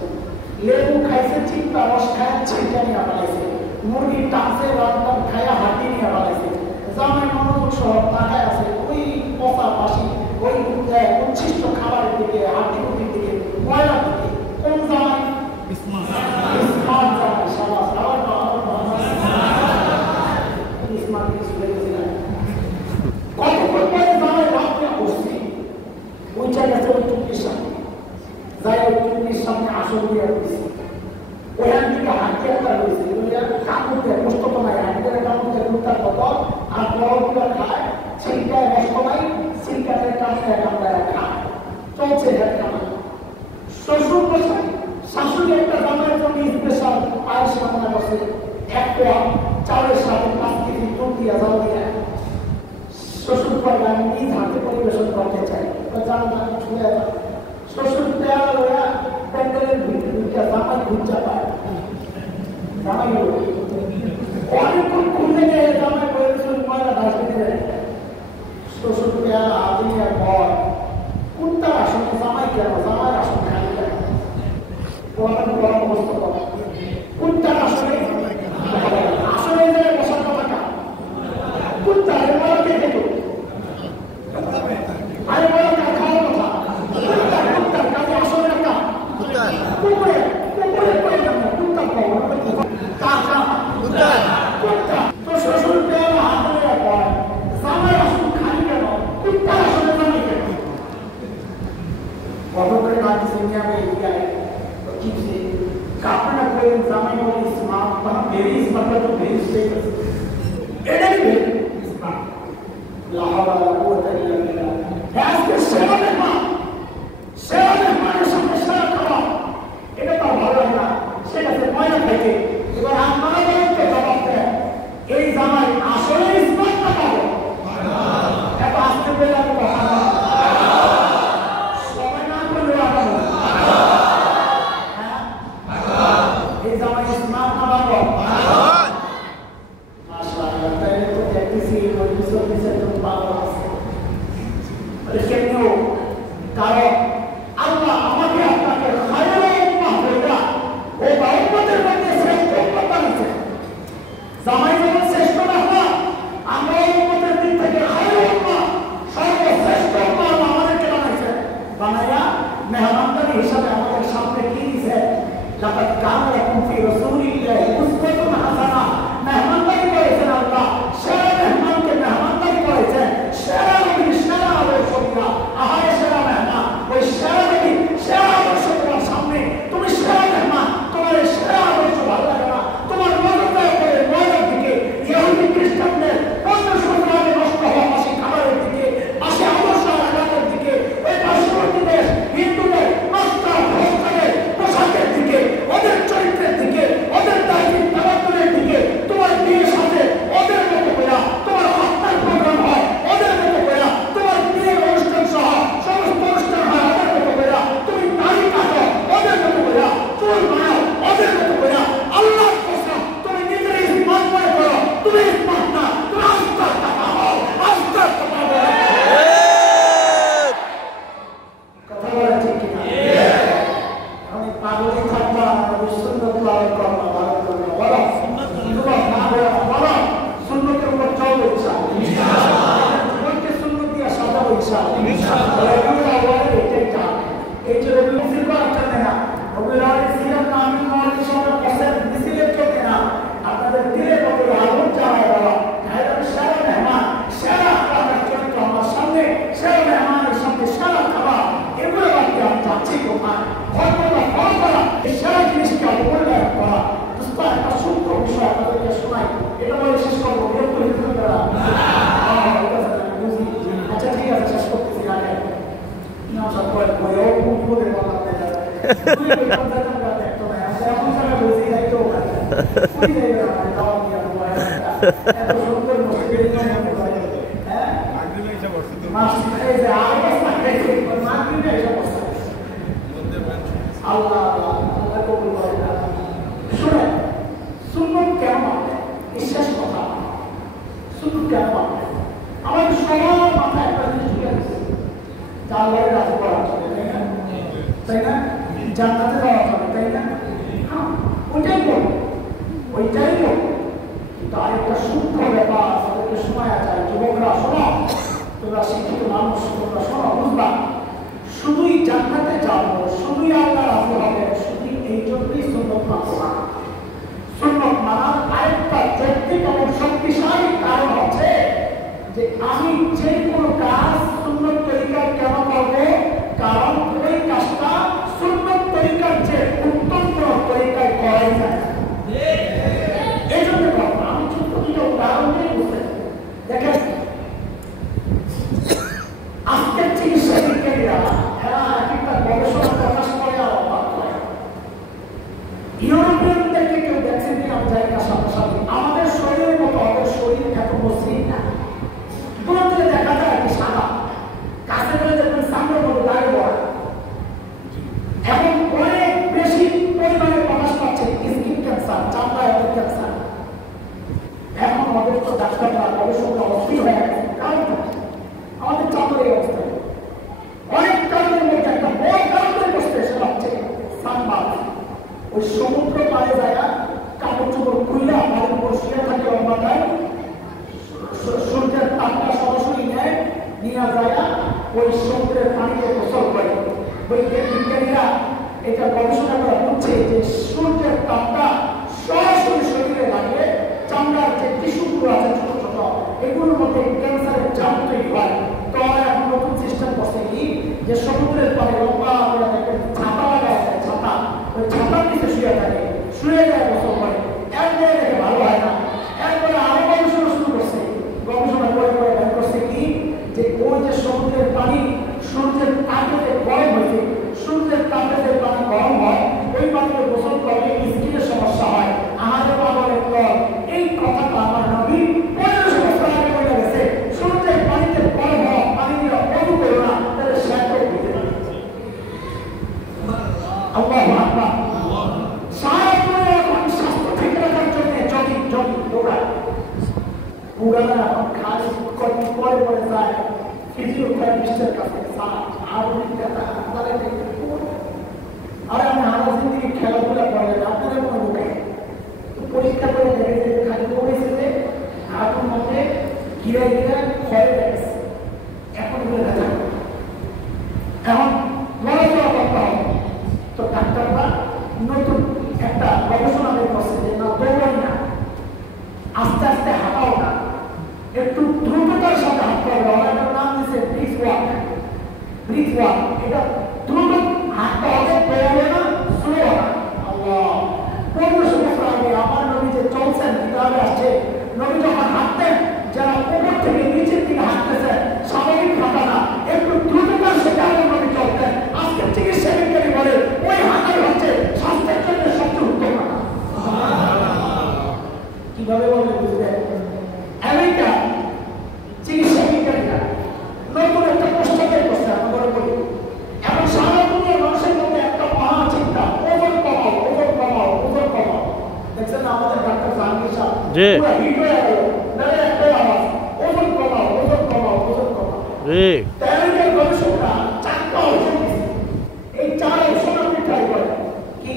লেবু খাইছে চিন্তা রস খায় ছিটা নিয়ে ফেলাইছে মুরগির টানছে রান্নার খায়া হাঁটি নিয়ে ফেলাইছে জামাই মনোযোগ সহ তাকায় আছে ওই পচা বাসি ওই উচ্ছিষ্ট খাবারের দিকে হাঁটি কুটির দিকে ময়লার দিকে কোন জামাই স্মার্ট জামাই সমাজ স্মার্ট কিছু লেগেছিলেন কতক্ষণ পরে জামাই ভাবনা করছি ওইটা গেছে ওই টুকরির সামনে যাই ওই টুকরির সামনে আসন দিয়ে দিয়েছি ওখান থেকে হাঁটি একটা রয়েছে কাপড় দেয় কষ্ট তো নাই হাঁটি করে কাপড় দেয় কুত্তার বদল আর বড়গুলো খায় ছিলকায় রস কমাই ছিলকাতে কামড়ায় কামড়ায় খায় চলছে হেড কামড় শ্বশুর বসে শাশুড়ি একটা জামাইয়ের জন্য স্পেশাল পায়েস রান্না করছে এক পোয়া চালের সাথে 5 কেজি দুধ দিয়া জাল দিয়া শ্বশুর পরে আমি নিজ হাতে পরিবেশন করতে চাই জাল জাল ছুঁয়ে যান শ্বশুর পেয়ারা লয়া প্যান্ডেলের ভিতরে ঢুকিয়া জামাই ঘুরচা পায় জামাই অনেকক্ষণ ঘুরতে গিয়ে জামাই পরিবেশন ময়লা ডাস্টবিনে শ্বশুর পেয়ারা হাতে নিয়ে ঘর কুত্তার আসন জামাই কেন জামাই আসন খালি কেন গরম অবস্থা কুত্তার আসলে আসলে বসার কথা কুকুরে করে জন্য কুত্তা পাবো কাকা কুত্তা তো শ্বশুর পেয়ে হাত ধরে পড়ে জামাই আসুন খালি কেন কুত্তা আসলে জামাই কেন কত করে কাটছে আমি এদিকে কি কাপড় করে জামাই বলে স্মার্ট বা ভেরি স্মার্ট তো ভেরি স্টেটাস এটাই স্মার্ট লাহাওয়া কুওয়াতা ইল্লা বিল্লাহ আজকে সেবা মেহমানের সামনে সেবা খাওয়া এটা তো ভালো হয় না সেটা তো ময়লা থাকে এবার আপনারা বলতে জবাব দেন এই জামাই আসলে স্মার্ট না পাবো এত আসতে পেলে আমি সবাই না করলে আগাবো এই জামাই স্মার্ট না পাবো মাশাআল্লাহ তাইলে তো দেখতেছি ওই বিষয় তো পাবো কেন কারণ আল্লাহ আমাকে আপনাকে খায়রুল উম্মাহ বইলা ও উম্মতের মধ্যে শ্রেষ্ঠ উম্মত বানিয়েছে জামাই যেমন শ্রেষ্ঠ না হয় আমরা উম্মতের দিক থেকে খায়রুল উম্মাহ সর্বশ্রেষ্ঠ উম্মাহ আমাদেরকে বানাইছে বানাইয়া মেহমানদারি হিসাবে আমাদের সামনে কি দিয়েছে লাকাদ কানা লাকুম ফি রাসূলিল্লাহি উসওয়াতুন হাসানাহ মেহমানদারি করেছেন আল্লাহ সেরা মেহমানকে মেহমানদারি করেছেন সেরা নবী সেরা আদর্শ আহারে সেরা মেহমান ওই সেরা নবী সেরা আদর্শ তোমার সামনে তুমি সেরা মেহমান তোমার সেরা আদর্শ ভালো লাগে না তোমার নজরটা করে ময়লার দিকে ইহুদি খ্রিস্টানদের 1500 আগে নষ্ট হওয়া মাসে খাবারের দিকে মাসে আদর্শ আঘাতের দিকে ওই পার্শ্ববর্তী দেশ হিন্দুদের নষ্ট ভ্রষ্টাদের পোশাকের দিকে ওদের চরিত্রের দিকে ওদের দায়িত্ব তাবাত্তরের দিকে তোমার বিয়ের সাথে ওদের মতো করে তোমার হত্যার প্রোগ্রাম হয় ওদের মতো করে তোমার বিয়ের অনুষ্ঠান সহ সমস্ত অনুষ্ঠান হয় ওদের মতো করে তুমি দাড়ি কাটো ওদের মতো করে চুল বানাও ওদের মতো করে আল্লাহ কসম তুমি নিজের ইসমাত মনে করো তুমি ইসমাত না তুমি আস্তাগফিরুল্লাহ পাবো কথা বলা ঠিক কিনা আমি পাগলই থাকবা সুন্নাত লাভ করবা ভালো করবা বলো সুন্নাত না বলো সুন্নতের উপর চলো ইনশাআল্লাহ জীবনকে সুন্নত দিয়ে সাজাবো ইনশাআল্লাহ এই যে রবি সিলভার চলে না রবি সিলভার না আমি মনে সঙ্গে পয়সা দিছিলে চলে না আপনাদের দিলে কত আগুন চালায় বলো তাহলে সারা মেহমান সারা আপনার চরিত্র আমার সামনে সারা মেহমানের সামনে সারা খাবার এগুলো বাকি আমি চাচ্ছি কোথায় ফলটা ফল করা এই সারা জিনিসকে অবমূল্যায়ন করা দোস্ত একটা সূত্র বিষয় আপনাদেরকে শোনাই এটা বলে শেষ করবো বিরক্ত হতে পারা আচ্ছা ঠিক আছে শেষ করতেছি আগে নাম সব করে বইও পুরোদের কথা বলে যাবে তুই ওই কথা জানা দেখতো না এখন সারা বসে যাইতো তুই যাইবে আমার দাও দিয়া বলে এত সুন্দর মসজিদের নিয়ম করে হ্যাঁ আগলে এসে বসে তো মাসি এই যে আগে সাথে মাগরিবে এসে বসে আল্লাহ আল্লাহ কবুল করে শুনে সুন্নত কেন মানে বিশ্বাস কথা সুন্নত কেন মানে আমাদের সবার মাথায় একটা জিনিস ঢুকে গেছে জানলায় রাজ করা যাবে তাই না জান্নাতে যাওয়া যাবে তাই না হ্যাঁ ওইটাই বল কিন্তু আরেকটা সূক্ষ্ম ব্যাপার তাদেরকে শোনা যায় যুবকরা শোনো তোমরা শিক্ষিত মানুষ তোমরা শোনো বুঝবা শুধুই জান্নাতে যাবো শুধুই আল্লাহ রাজি হবে শুধু এই জন্যই সুন্নত মানবো না সুন্নত মানার আরেকটা যৌক্তিক এবং শক্তিশালী কারণ হচ্ছে যে আমি যে কোনো কাজ সুন্নত তরিকায় কেন করবো কারণ ওই কাজটা সুন্নত তরিকার যে উত্তম কোন তরিকায় করাই যায় এই জন্য করবো আমি ছোট্ট দুটো উদাহরণ দিয়ে বুঝতে দেখেন আজকের চিকিৎসা বিজ্ঞানীরা এরা একটা গবেষণা প্রকাশ করে আর অবাক করে ইউরোপিয়ানদেরকে কেউ দেখছেন কি আমি জানি না সাথে সাথে আমাদের শরীরের মতো আমাদের শরীর এত মসৃণ না দূর থেকে দেখা যায় আর কি সাদা কাছে গেলে দেখবেন সামনের মতো দাঁড়িয়ে পড়ে এখন অনেক বেশি পরিমাণে প্রকাশ পাচ্ছে স্কিন ক্যান্সার চামড়ায় অনেক ক্যান্সার এখন আমাদের তো ডাক্তাররা গবেষকরা অস্থির হয়ে গেছে কারণ আমাদের চামড়ার অবস্থা অনেক কারণের মধ্যে একটা বড় কারণ বসতে সেটা হচ্ছে সানবাথ ওই সমুদ্র পাড়ে জায়গা কাপড় চোপড় খুলে আমাদের উপর শুয়ে থাকে লম্বাটায় সূর্যের তাপটা সরাসরি নেয় নিয়ে যায় ওই সমুদ্রের পানিতে গোসল করে ওই বিজ্ঞানীরা এটা গবেষণা করা হচ্ছে যে সূর্যের তাপটা সরাসরি শরীরে লাগলে চামড়ার যে টিস্যুগুলো আছে ছোট ছোট এগুলোর মধ্যে ক্যান্সারের জাম তৈরি হয়। তো এখন নতুন সিস্টেম করছে কি যে সমুদ্রের পাড়ে লম্বা করে দেখবেন ছাতা লাগা আছে, ছাতা ওই ছাতার নিচে শুয়ে থাকে, শুয়ে যায় গোসল করে, একবারে দেখে ভালো হয় না, একবারে আরো গবেষণা শুরু করছে। গবেষণা করে করে বের করছে কি যে ওই যে সমুদ্রের পানি সূর্যের তাপে গরম হয়েছে, সূর্যের তাপে যে পানি গরম হয় ওই পানিতে গোসল করলে স্কিনের সমস্যা হয়। আহারে পাগলের দল, এই কথাটা আমার নবী 1500 বছর আগে বলে গেছে। সূর্যের পানিতে গরম হওয়া পানি দিয়ে অজু করো না, তাহলে শ্যাম্পু দিতে পারে। আল্লাহু আকবার। সারা জীবনে এখন স্বাস্থ্য ঠিক রাখার জন্য জগিং দৌড়ায়, পুরানা এখন খাস কদিন পরে পরে যায় ফিজিওথেরাপিস্টের কাছে, আধুনিক কথা আর আমি আমার জিন্দিগি খেলাধুলা করেন আপনাদের কোনো মুখে পরীক্ষা করে দেখেছে যে খালি করেছে যে হাঁটুর মধ্যে ঘিরে ঘিরে ক্ষয় গেছে, এখন বলে থাকে এখন লড়াচড়া করতে হবে। তো ডাক্তাররা নতুন একটা গবেষণা বের করছে যে না দৌড়াই না, আস্তে আস্তে হাঁটাও না, একটু দ্রুততার সাথে হাঁটতে হবে। এটার নাম দিচ্ছে ব্রিজ ওয়াক। এটা দ্রুত হাঁটতে হবে, দৌড়ে না, স্লো না। আল্লাহ 1500 বছর আগে আমার নবী যে চলছেন কিতাবে আসছে, নবী যখন হাঁটতেন যারা উপর থেকে নিচের দিকে হাঁটতেছে স্বাভাবিক হাঁটা না, একটু দ্রুততার সাথে আমার নবী চলতেন। আজকে চিকিৎসা বিজ্ঞানী বলে ওই হাঁটাই হচ্ছে স্বাস্থ্যের জন্য সবচেয়ে উত্তম হাঁটা। কিভাবে বলে বুঝবেন? আমেরিকা চিকিৎসা বিজ্ঞানীরা নতুন একটা প্রস্তাব বের করছে, আমরা বলি এখন সারা দুনিয়ার মানুষের মধ্যে একটা মহা চিন্তা, ওজন কমাও, ওজন কমাও, ওজন কমাও। দেখছেন না আমাদের ডাক্তার জাহাঙ্গীর সাহেব পুরো হিট হয়ে গেল, তাহলে একটাই আওয়াজ, ওজন কমাও, ওজন কমাও, ওজন কমাও। আমেরিকার গবেষকরা 4টা অপশন দিচ্ছে, এই 4 অপশন আপনি ট্রাই করেন। কি?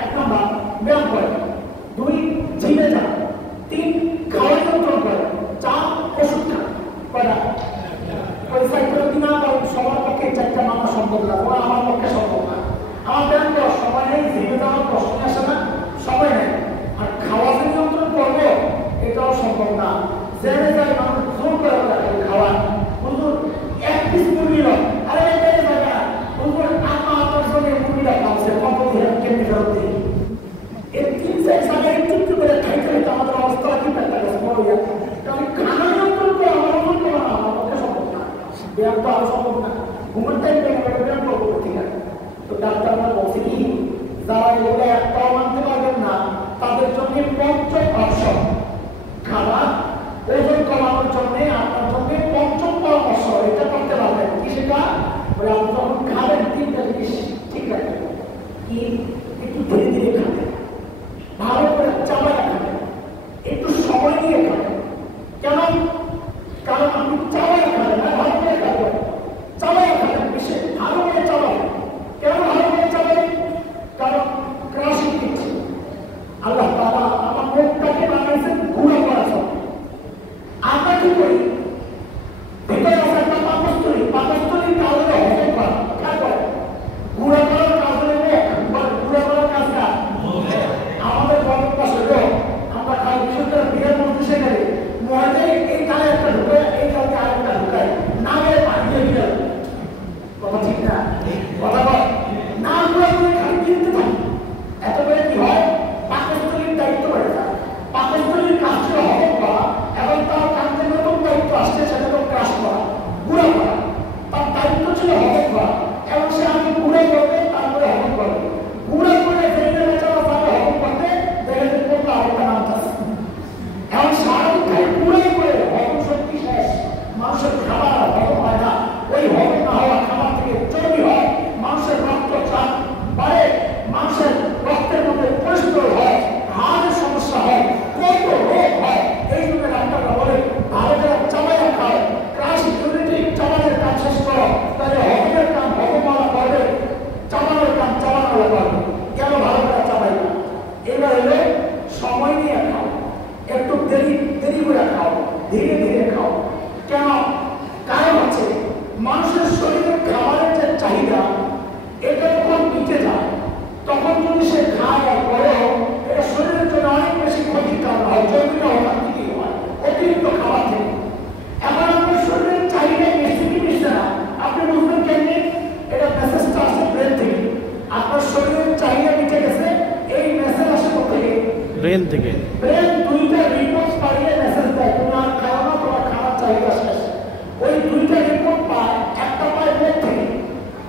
1 নম্বর ব্যায়াম করেন, 2 জিমে যান, 3 খাওয়া নিয়ন্ত্রণ করেন, 4 ওষুধ খান। কয়টা? ওই সাইকেল দিনা সবার পক্ষে 4টা মানা সম্ভব না, ওরা আমার পক্ষে সম্ভব না। আমার ব্যায়াম করার সময় নেই, জিমে যাওয়ার প্রশ্ন আসে না, সময় নেই। আর খাওয়া যে নিয়ন্ত্রণ করবো এটাও সম্ভব না। জেনে যায় মানুষ জোর করে খাওয়া, হুজুর 1 পিস মুরগি নয়, আরে বেড়ে যাবে না, হুজুর আপনার জন্য মুরগিটা খাওয়াছে, কত কেমনি ফেরত দিই। এর 3-4 জায়গায় একটু করে খাইতে হইতে আমাদের অবস্থা কি পেটা গেছে বড় হয়ে। কারণ খানা নিয়ন্ত্রণ করে আমার মন করা না, আমার পক্ষে সম্ভব না, ব্যায়াম তো আরো সম্ভব না। ঘুমের টাইম ব্যায়াম করবো ঠিক আছে। তো ডাক্তাররা বলছে কি যারা এগুলো একটাও মানতে পারবেন না তাদের জন্য পঞ্চম অপশন খাবার, ওজন কমানোর জন্য আপনার জন্য পঞ্চম পরামর্শ এটা করতে পারবেন। কি সেটা? বলে আপনি যখন খাবেন 3টা জিনিস ঠিক রাখবেন। কি? একটু ধীরে ধীরে খাবেন, ভালো করে চাবায় খাবেন, একটু সময় নিয়ে খাবেন। কেন? কারণ আপনি চাবায় খাবেন না, ভালো করে খাবেন, চাবায় খাবেন, বেশি ভালো করে চাবাবেন। কেন ভালো করে চাবাবেন? কারণ ক্রাশিং দিচ্ছে আল্লাহ তাআলা আমার মুখটাকে বানাইছেন গুঁড়ো করার জন্য। আমরা কি করি? ভিতরে আছে একটা পাকস্থলী, পাকস্থলী কাজে হজম করা, খেয়াল করেন। গুঁড়ো করার কাজ হলো মুখ, গুঁড়ো করার কাজ ব্রেন থেকে ব্রেন দুইটা রিপোর্ট পাঠিয়ে মেসেজ দেয় তুমি আর খাও না, তোমার খাবার চাহিদা শেষ। ওই দুইটা রিপোর্ট পায়, একটা পায় ব্রেন থেকে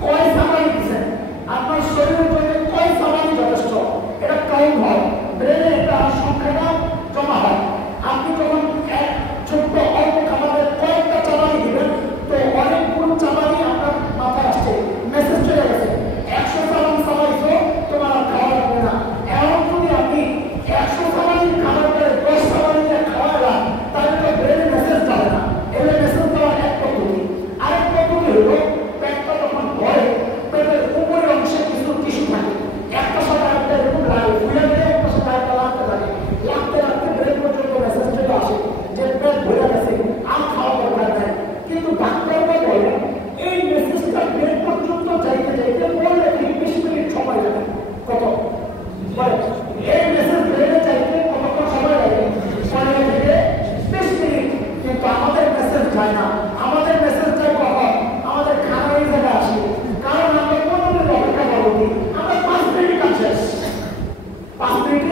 কয় সামারি দিচ্ছেন, আপনার শরীরের জন্য কয় সামারি যথেষ্ট, এটা কাউন্ট হয়, ব্রেনে এটা সংখ্যাটা জমা হয়। আপনি যখন এক ছোট্ট অল্প খাবারের কয়েকটা চাবানি দিবেন, তো অনেকগুলো চাবানি আপনার মাথায় আসছে, মেসেজ চলে গেছে 100 চাবান চাবাইছো, তোমার আর খাওয়া লাগবে না। এমন যদি আপনি 100 চাবানি খাবার পরে 10 চাবানি খাওয়ালাম, তাহলে তো ব্রেনে মেসেজ যাবে না। এগুলো মেসেজ দেওয়ার এক পদ্ধতি। আরেক পদ্ধতি হলো পেটটা যখন ভরে, পেটের উপরের অংশে কিছু টিস্যু থাকে, একটা সাথে আরেকটা এরকম লাগে, ঘুরে গেলে একটা সাথে আরেকটা লাগতে থাকে, লাগতে লাগতে ব্রেন পর্যন্ত মেসেজ চলে আসে যে পেট ভরে গেছে, আর খাওয়া দরকার নাই। কিন্তু ডাক্তাররা বলে এই মেসেজটা ব্রেন পর্যন্ত যাইতে যাইতে বললে 20 মিনিট সময় লাগে। কত বলে এই মেসেজ ব্রেনে যাইতে কতক্ষণ সময় লাগে? 15 থেকে 20 মিনিট। কিন্তু আমাদের মেসেজ যায় না, আমাদের মেসেজ যায় কখন? আমাদের খানার জায়গায় আসে। কারণ আমরা 15 মিনিট অপেক্ষা করবো, আমরা 5 মিনিট কাজ শেষ, 5 মিনিট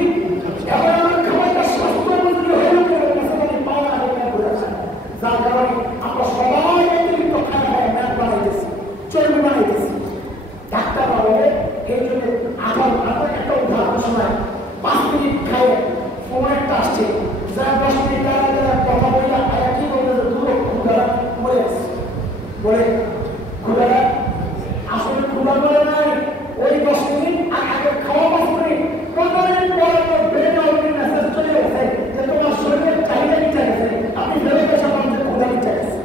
এবার আমার খাবারটা স্বাস্থ্য মন্ত্রী হয়ে মেসেজ পাওয়া আগে ঘুরে আসে। যার কারণে আমরা সবাই অতিরিক্ত খানা খাই, ম্যাপ বানাইতেছি, চর্বি বানাইতেছি। ডাক্তাররা বলে এই জন্য আপনার একটা উদাহরণ শোনায়, 5 মিনিট খাই ফোন একটা আসছে, যারা 10 মিনিট কথা বলে আয়া কি বলবে, দূর ক্ষুদারা মরে গেছে বলে, ক্ষুদারা আসলে ক্ষুদা বলে নাই, ওই 10 মিনিট আগে খাওয়া 5 মিনিট, 15 মিনিট পর আপনার ব্রেনে অলরেডি মেসেজ চলে গেছে যে তোমার শরীরের চাহিদা নিচে গেছে, আপনি ফেলে গেছেন আমাদের ক্ষুদা নিচে গেছে,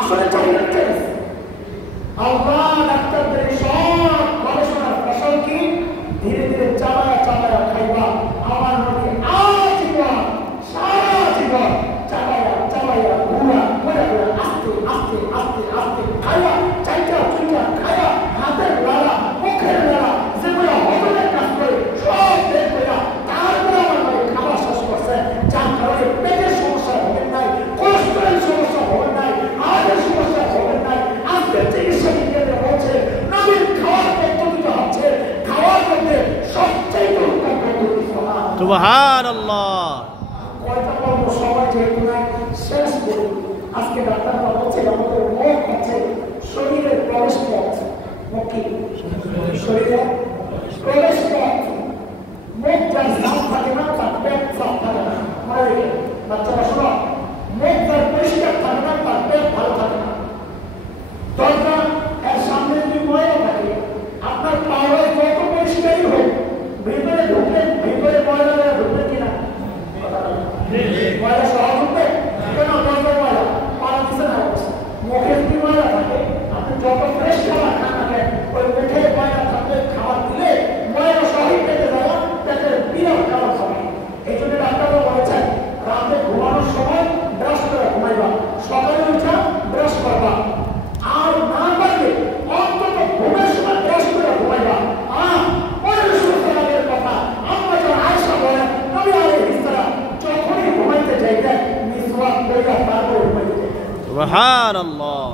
আসলে চাহিদা নিচে গেছে। আল্লাহ ডাক্তারদের সব গবেষণার ফসল কি? ধীরে ধীরে চাবায়া চাবায়া খাইবা। আমার নবী আজীবন সারা জীবন চাবায়া চাবায়া ঘুরা ঘুরা ঘুরা আস্তে আস্তে আস্তে আস্তে খাইয়া, চাইটা চুইটা খাইয়া, হাতের লালা মুখের লালা যেগুলো হজমের কাজ করে সব বের কইরা তারপরে আমার নবী খাবার শেষ করছে। যার কারণে পেটের সমস্যা হবে নাই, কোলেস্টেরল সমস্যা হবে নাই, হার্টের সমস্যা হবে নাই। আজকের চিকিৎসা বিজ্ঞানে বলছে নবীর খাওয়ার পদ্ধতিটা হচ্ছে খাওয়ার মধ্যে সবচেয়ে উত্তম পদ্ধতি। সুবহানাল্লাহ। কয়টা বলবো সবাই যেহেতু নাই শেষ করি। আজকে ডাক্তাররা বলছে আমাদের মুখ হচ্ছে শরীরের প্রবেশ পথ। মুখ কি? শরীরের প্রবেশ পথ। মুখ যার সাফ থাকে না তার পেট সাফ থাকে না। মনে রেখে বাচ্চারা শোনো, মুখ যার পরিষ্কার থাকে না তার পেট ভালো থাকে না। দরজা এর সামনে যদি ময়লা থাকে, আপনার পাওয়ার যত পরিষ্কারই হোক, ভিতরে ঢুকলেন, ভিতরে ময়লা ঢুকলেন কিনা? ময়লা সহ ঢুকবে কেন? দরজা ময়লা পাওয়া দিচ্ছে না। মুখে যদি ময়লা থাকে, আপনি যত ফ্রেশ খাবার খান না কেন, ওই মুখে ময়লা থাকলে খাবার দিলে ময়লা সহই পেটে যাওয়া, পেটের বিরাট খাবার হবে। এই জন্য ডাক্তাররা বলেছেন রাতে ঘুমানোর সময় ব্রাশ করে ঘুমাইবা, সকালে উঠা ব্রাশ করবা, আর না পারলে অন্তত ঘুমের সময় ব্রাশ করে ঘুমাইবা। কথা আমরা যখন আয়েশা বলেন নবী আলাইহিস সালাম যখনই ঘুমাইতে যাইতেন মিসওয়াক কইরা তারপরে ঘুমাইতে যেতেন। সুবহানাল্লাহ।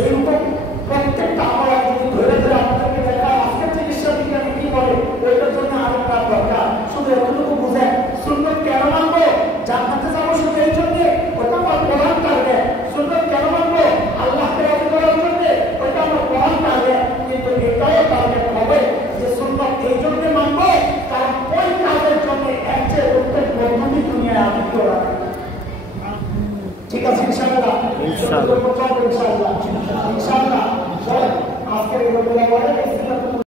এইরকম প্রত্যেকটা আমল যদি ধরে ধরে আপনাদেরকে দেখা, আজকের চিকিৎসা বিজ্ঞানী কি বলে ওইটার জন্য আরো কাজ দরকার। শুধু এতটুকু বুঝেন সুন্নত কেন মানবো? জান্নাতে যাবো শুধু এই জন্য, ওটা আমার প্রধান টার্গেট। সুন্নত কেন মানবো? আল্লাহকে রাজি করার জন্য, ওইটা আমার প্রধান টার্গেট। কিন্তু এটাও টার্গেট হবে যে সুন্নত এই জন্য মানবো কারণ ওই কাজের জন্য এক চেয়ে উত্তম পদ্ধতি দুনিয়ায় আমি করা। ঠিক আছে ইনশাআল্লাহ। ইনশাআল্লাহ।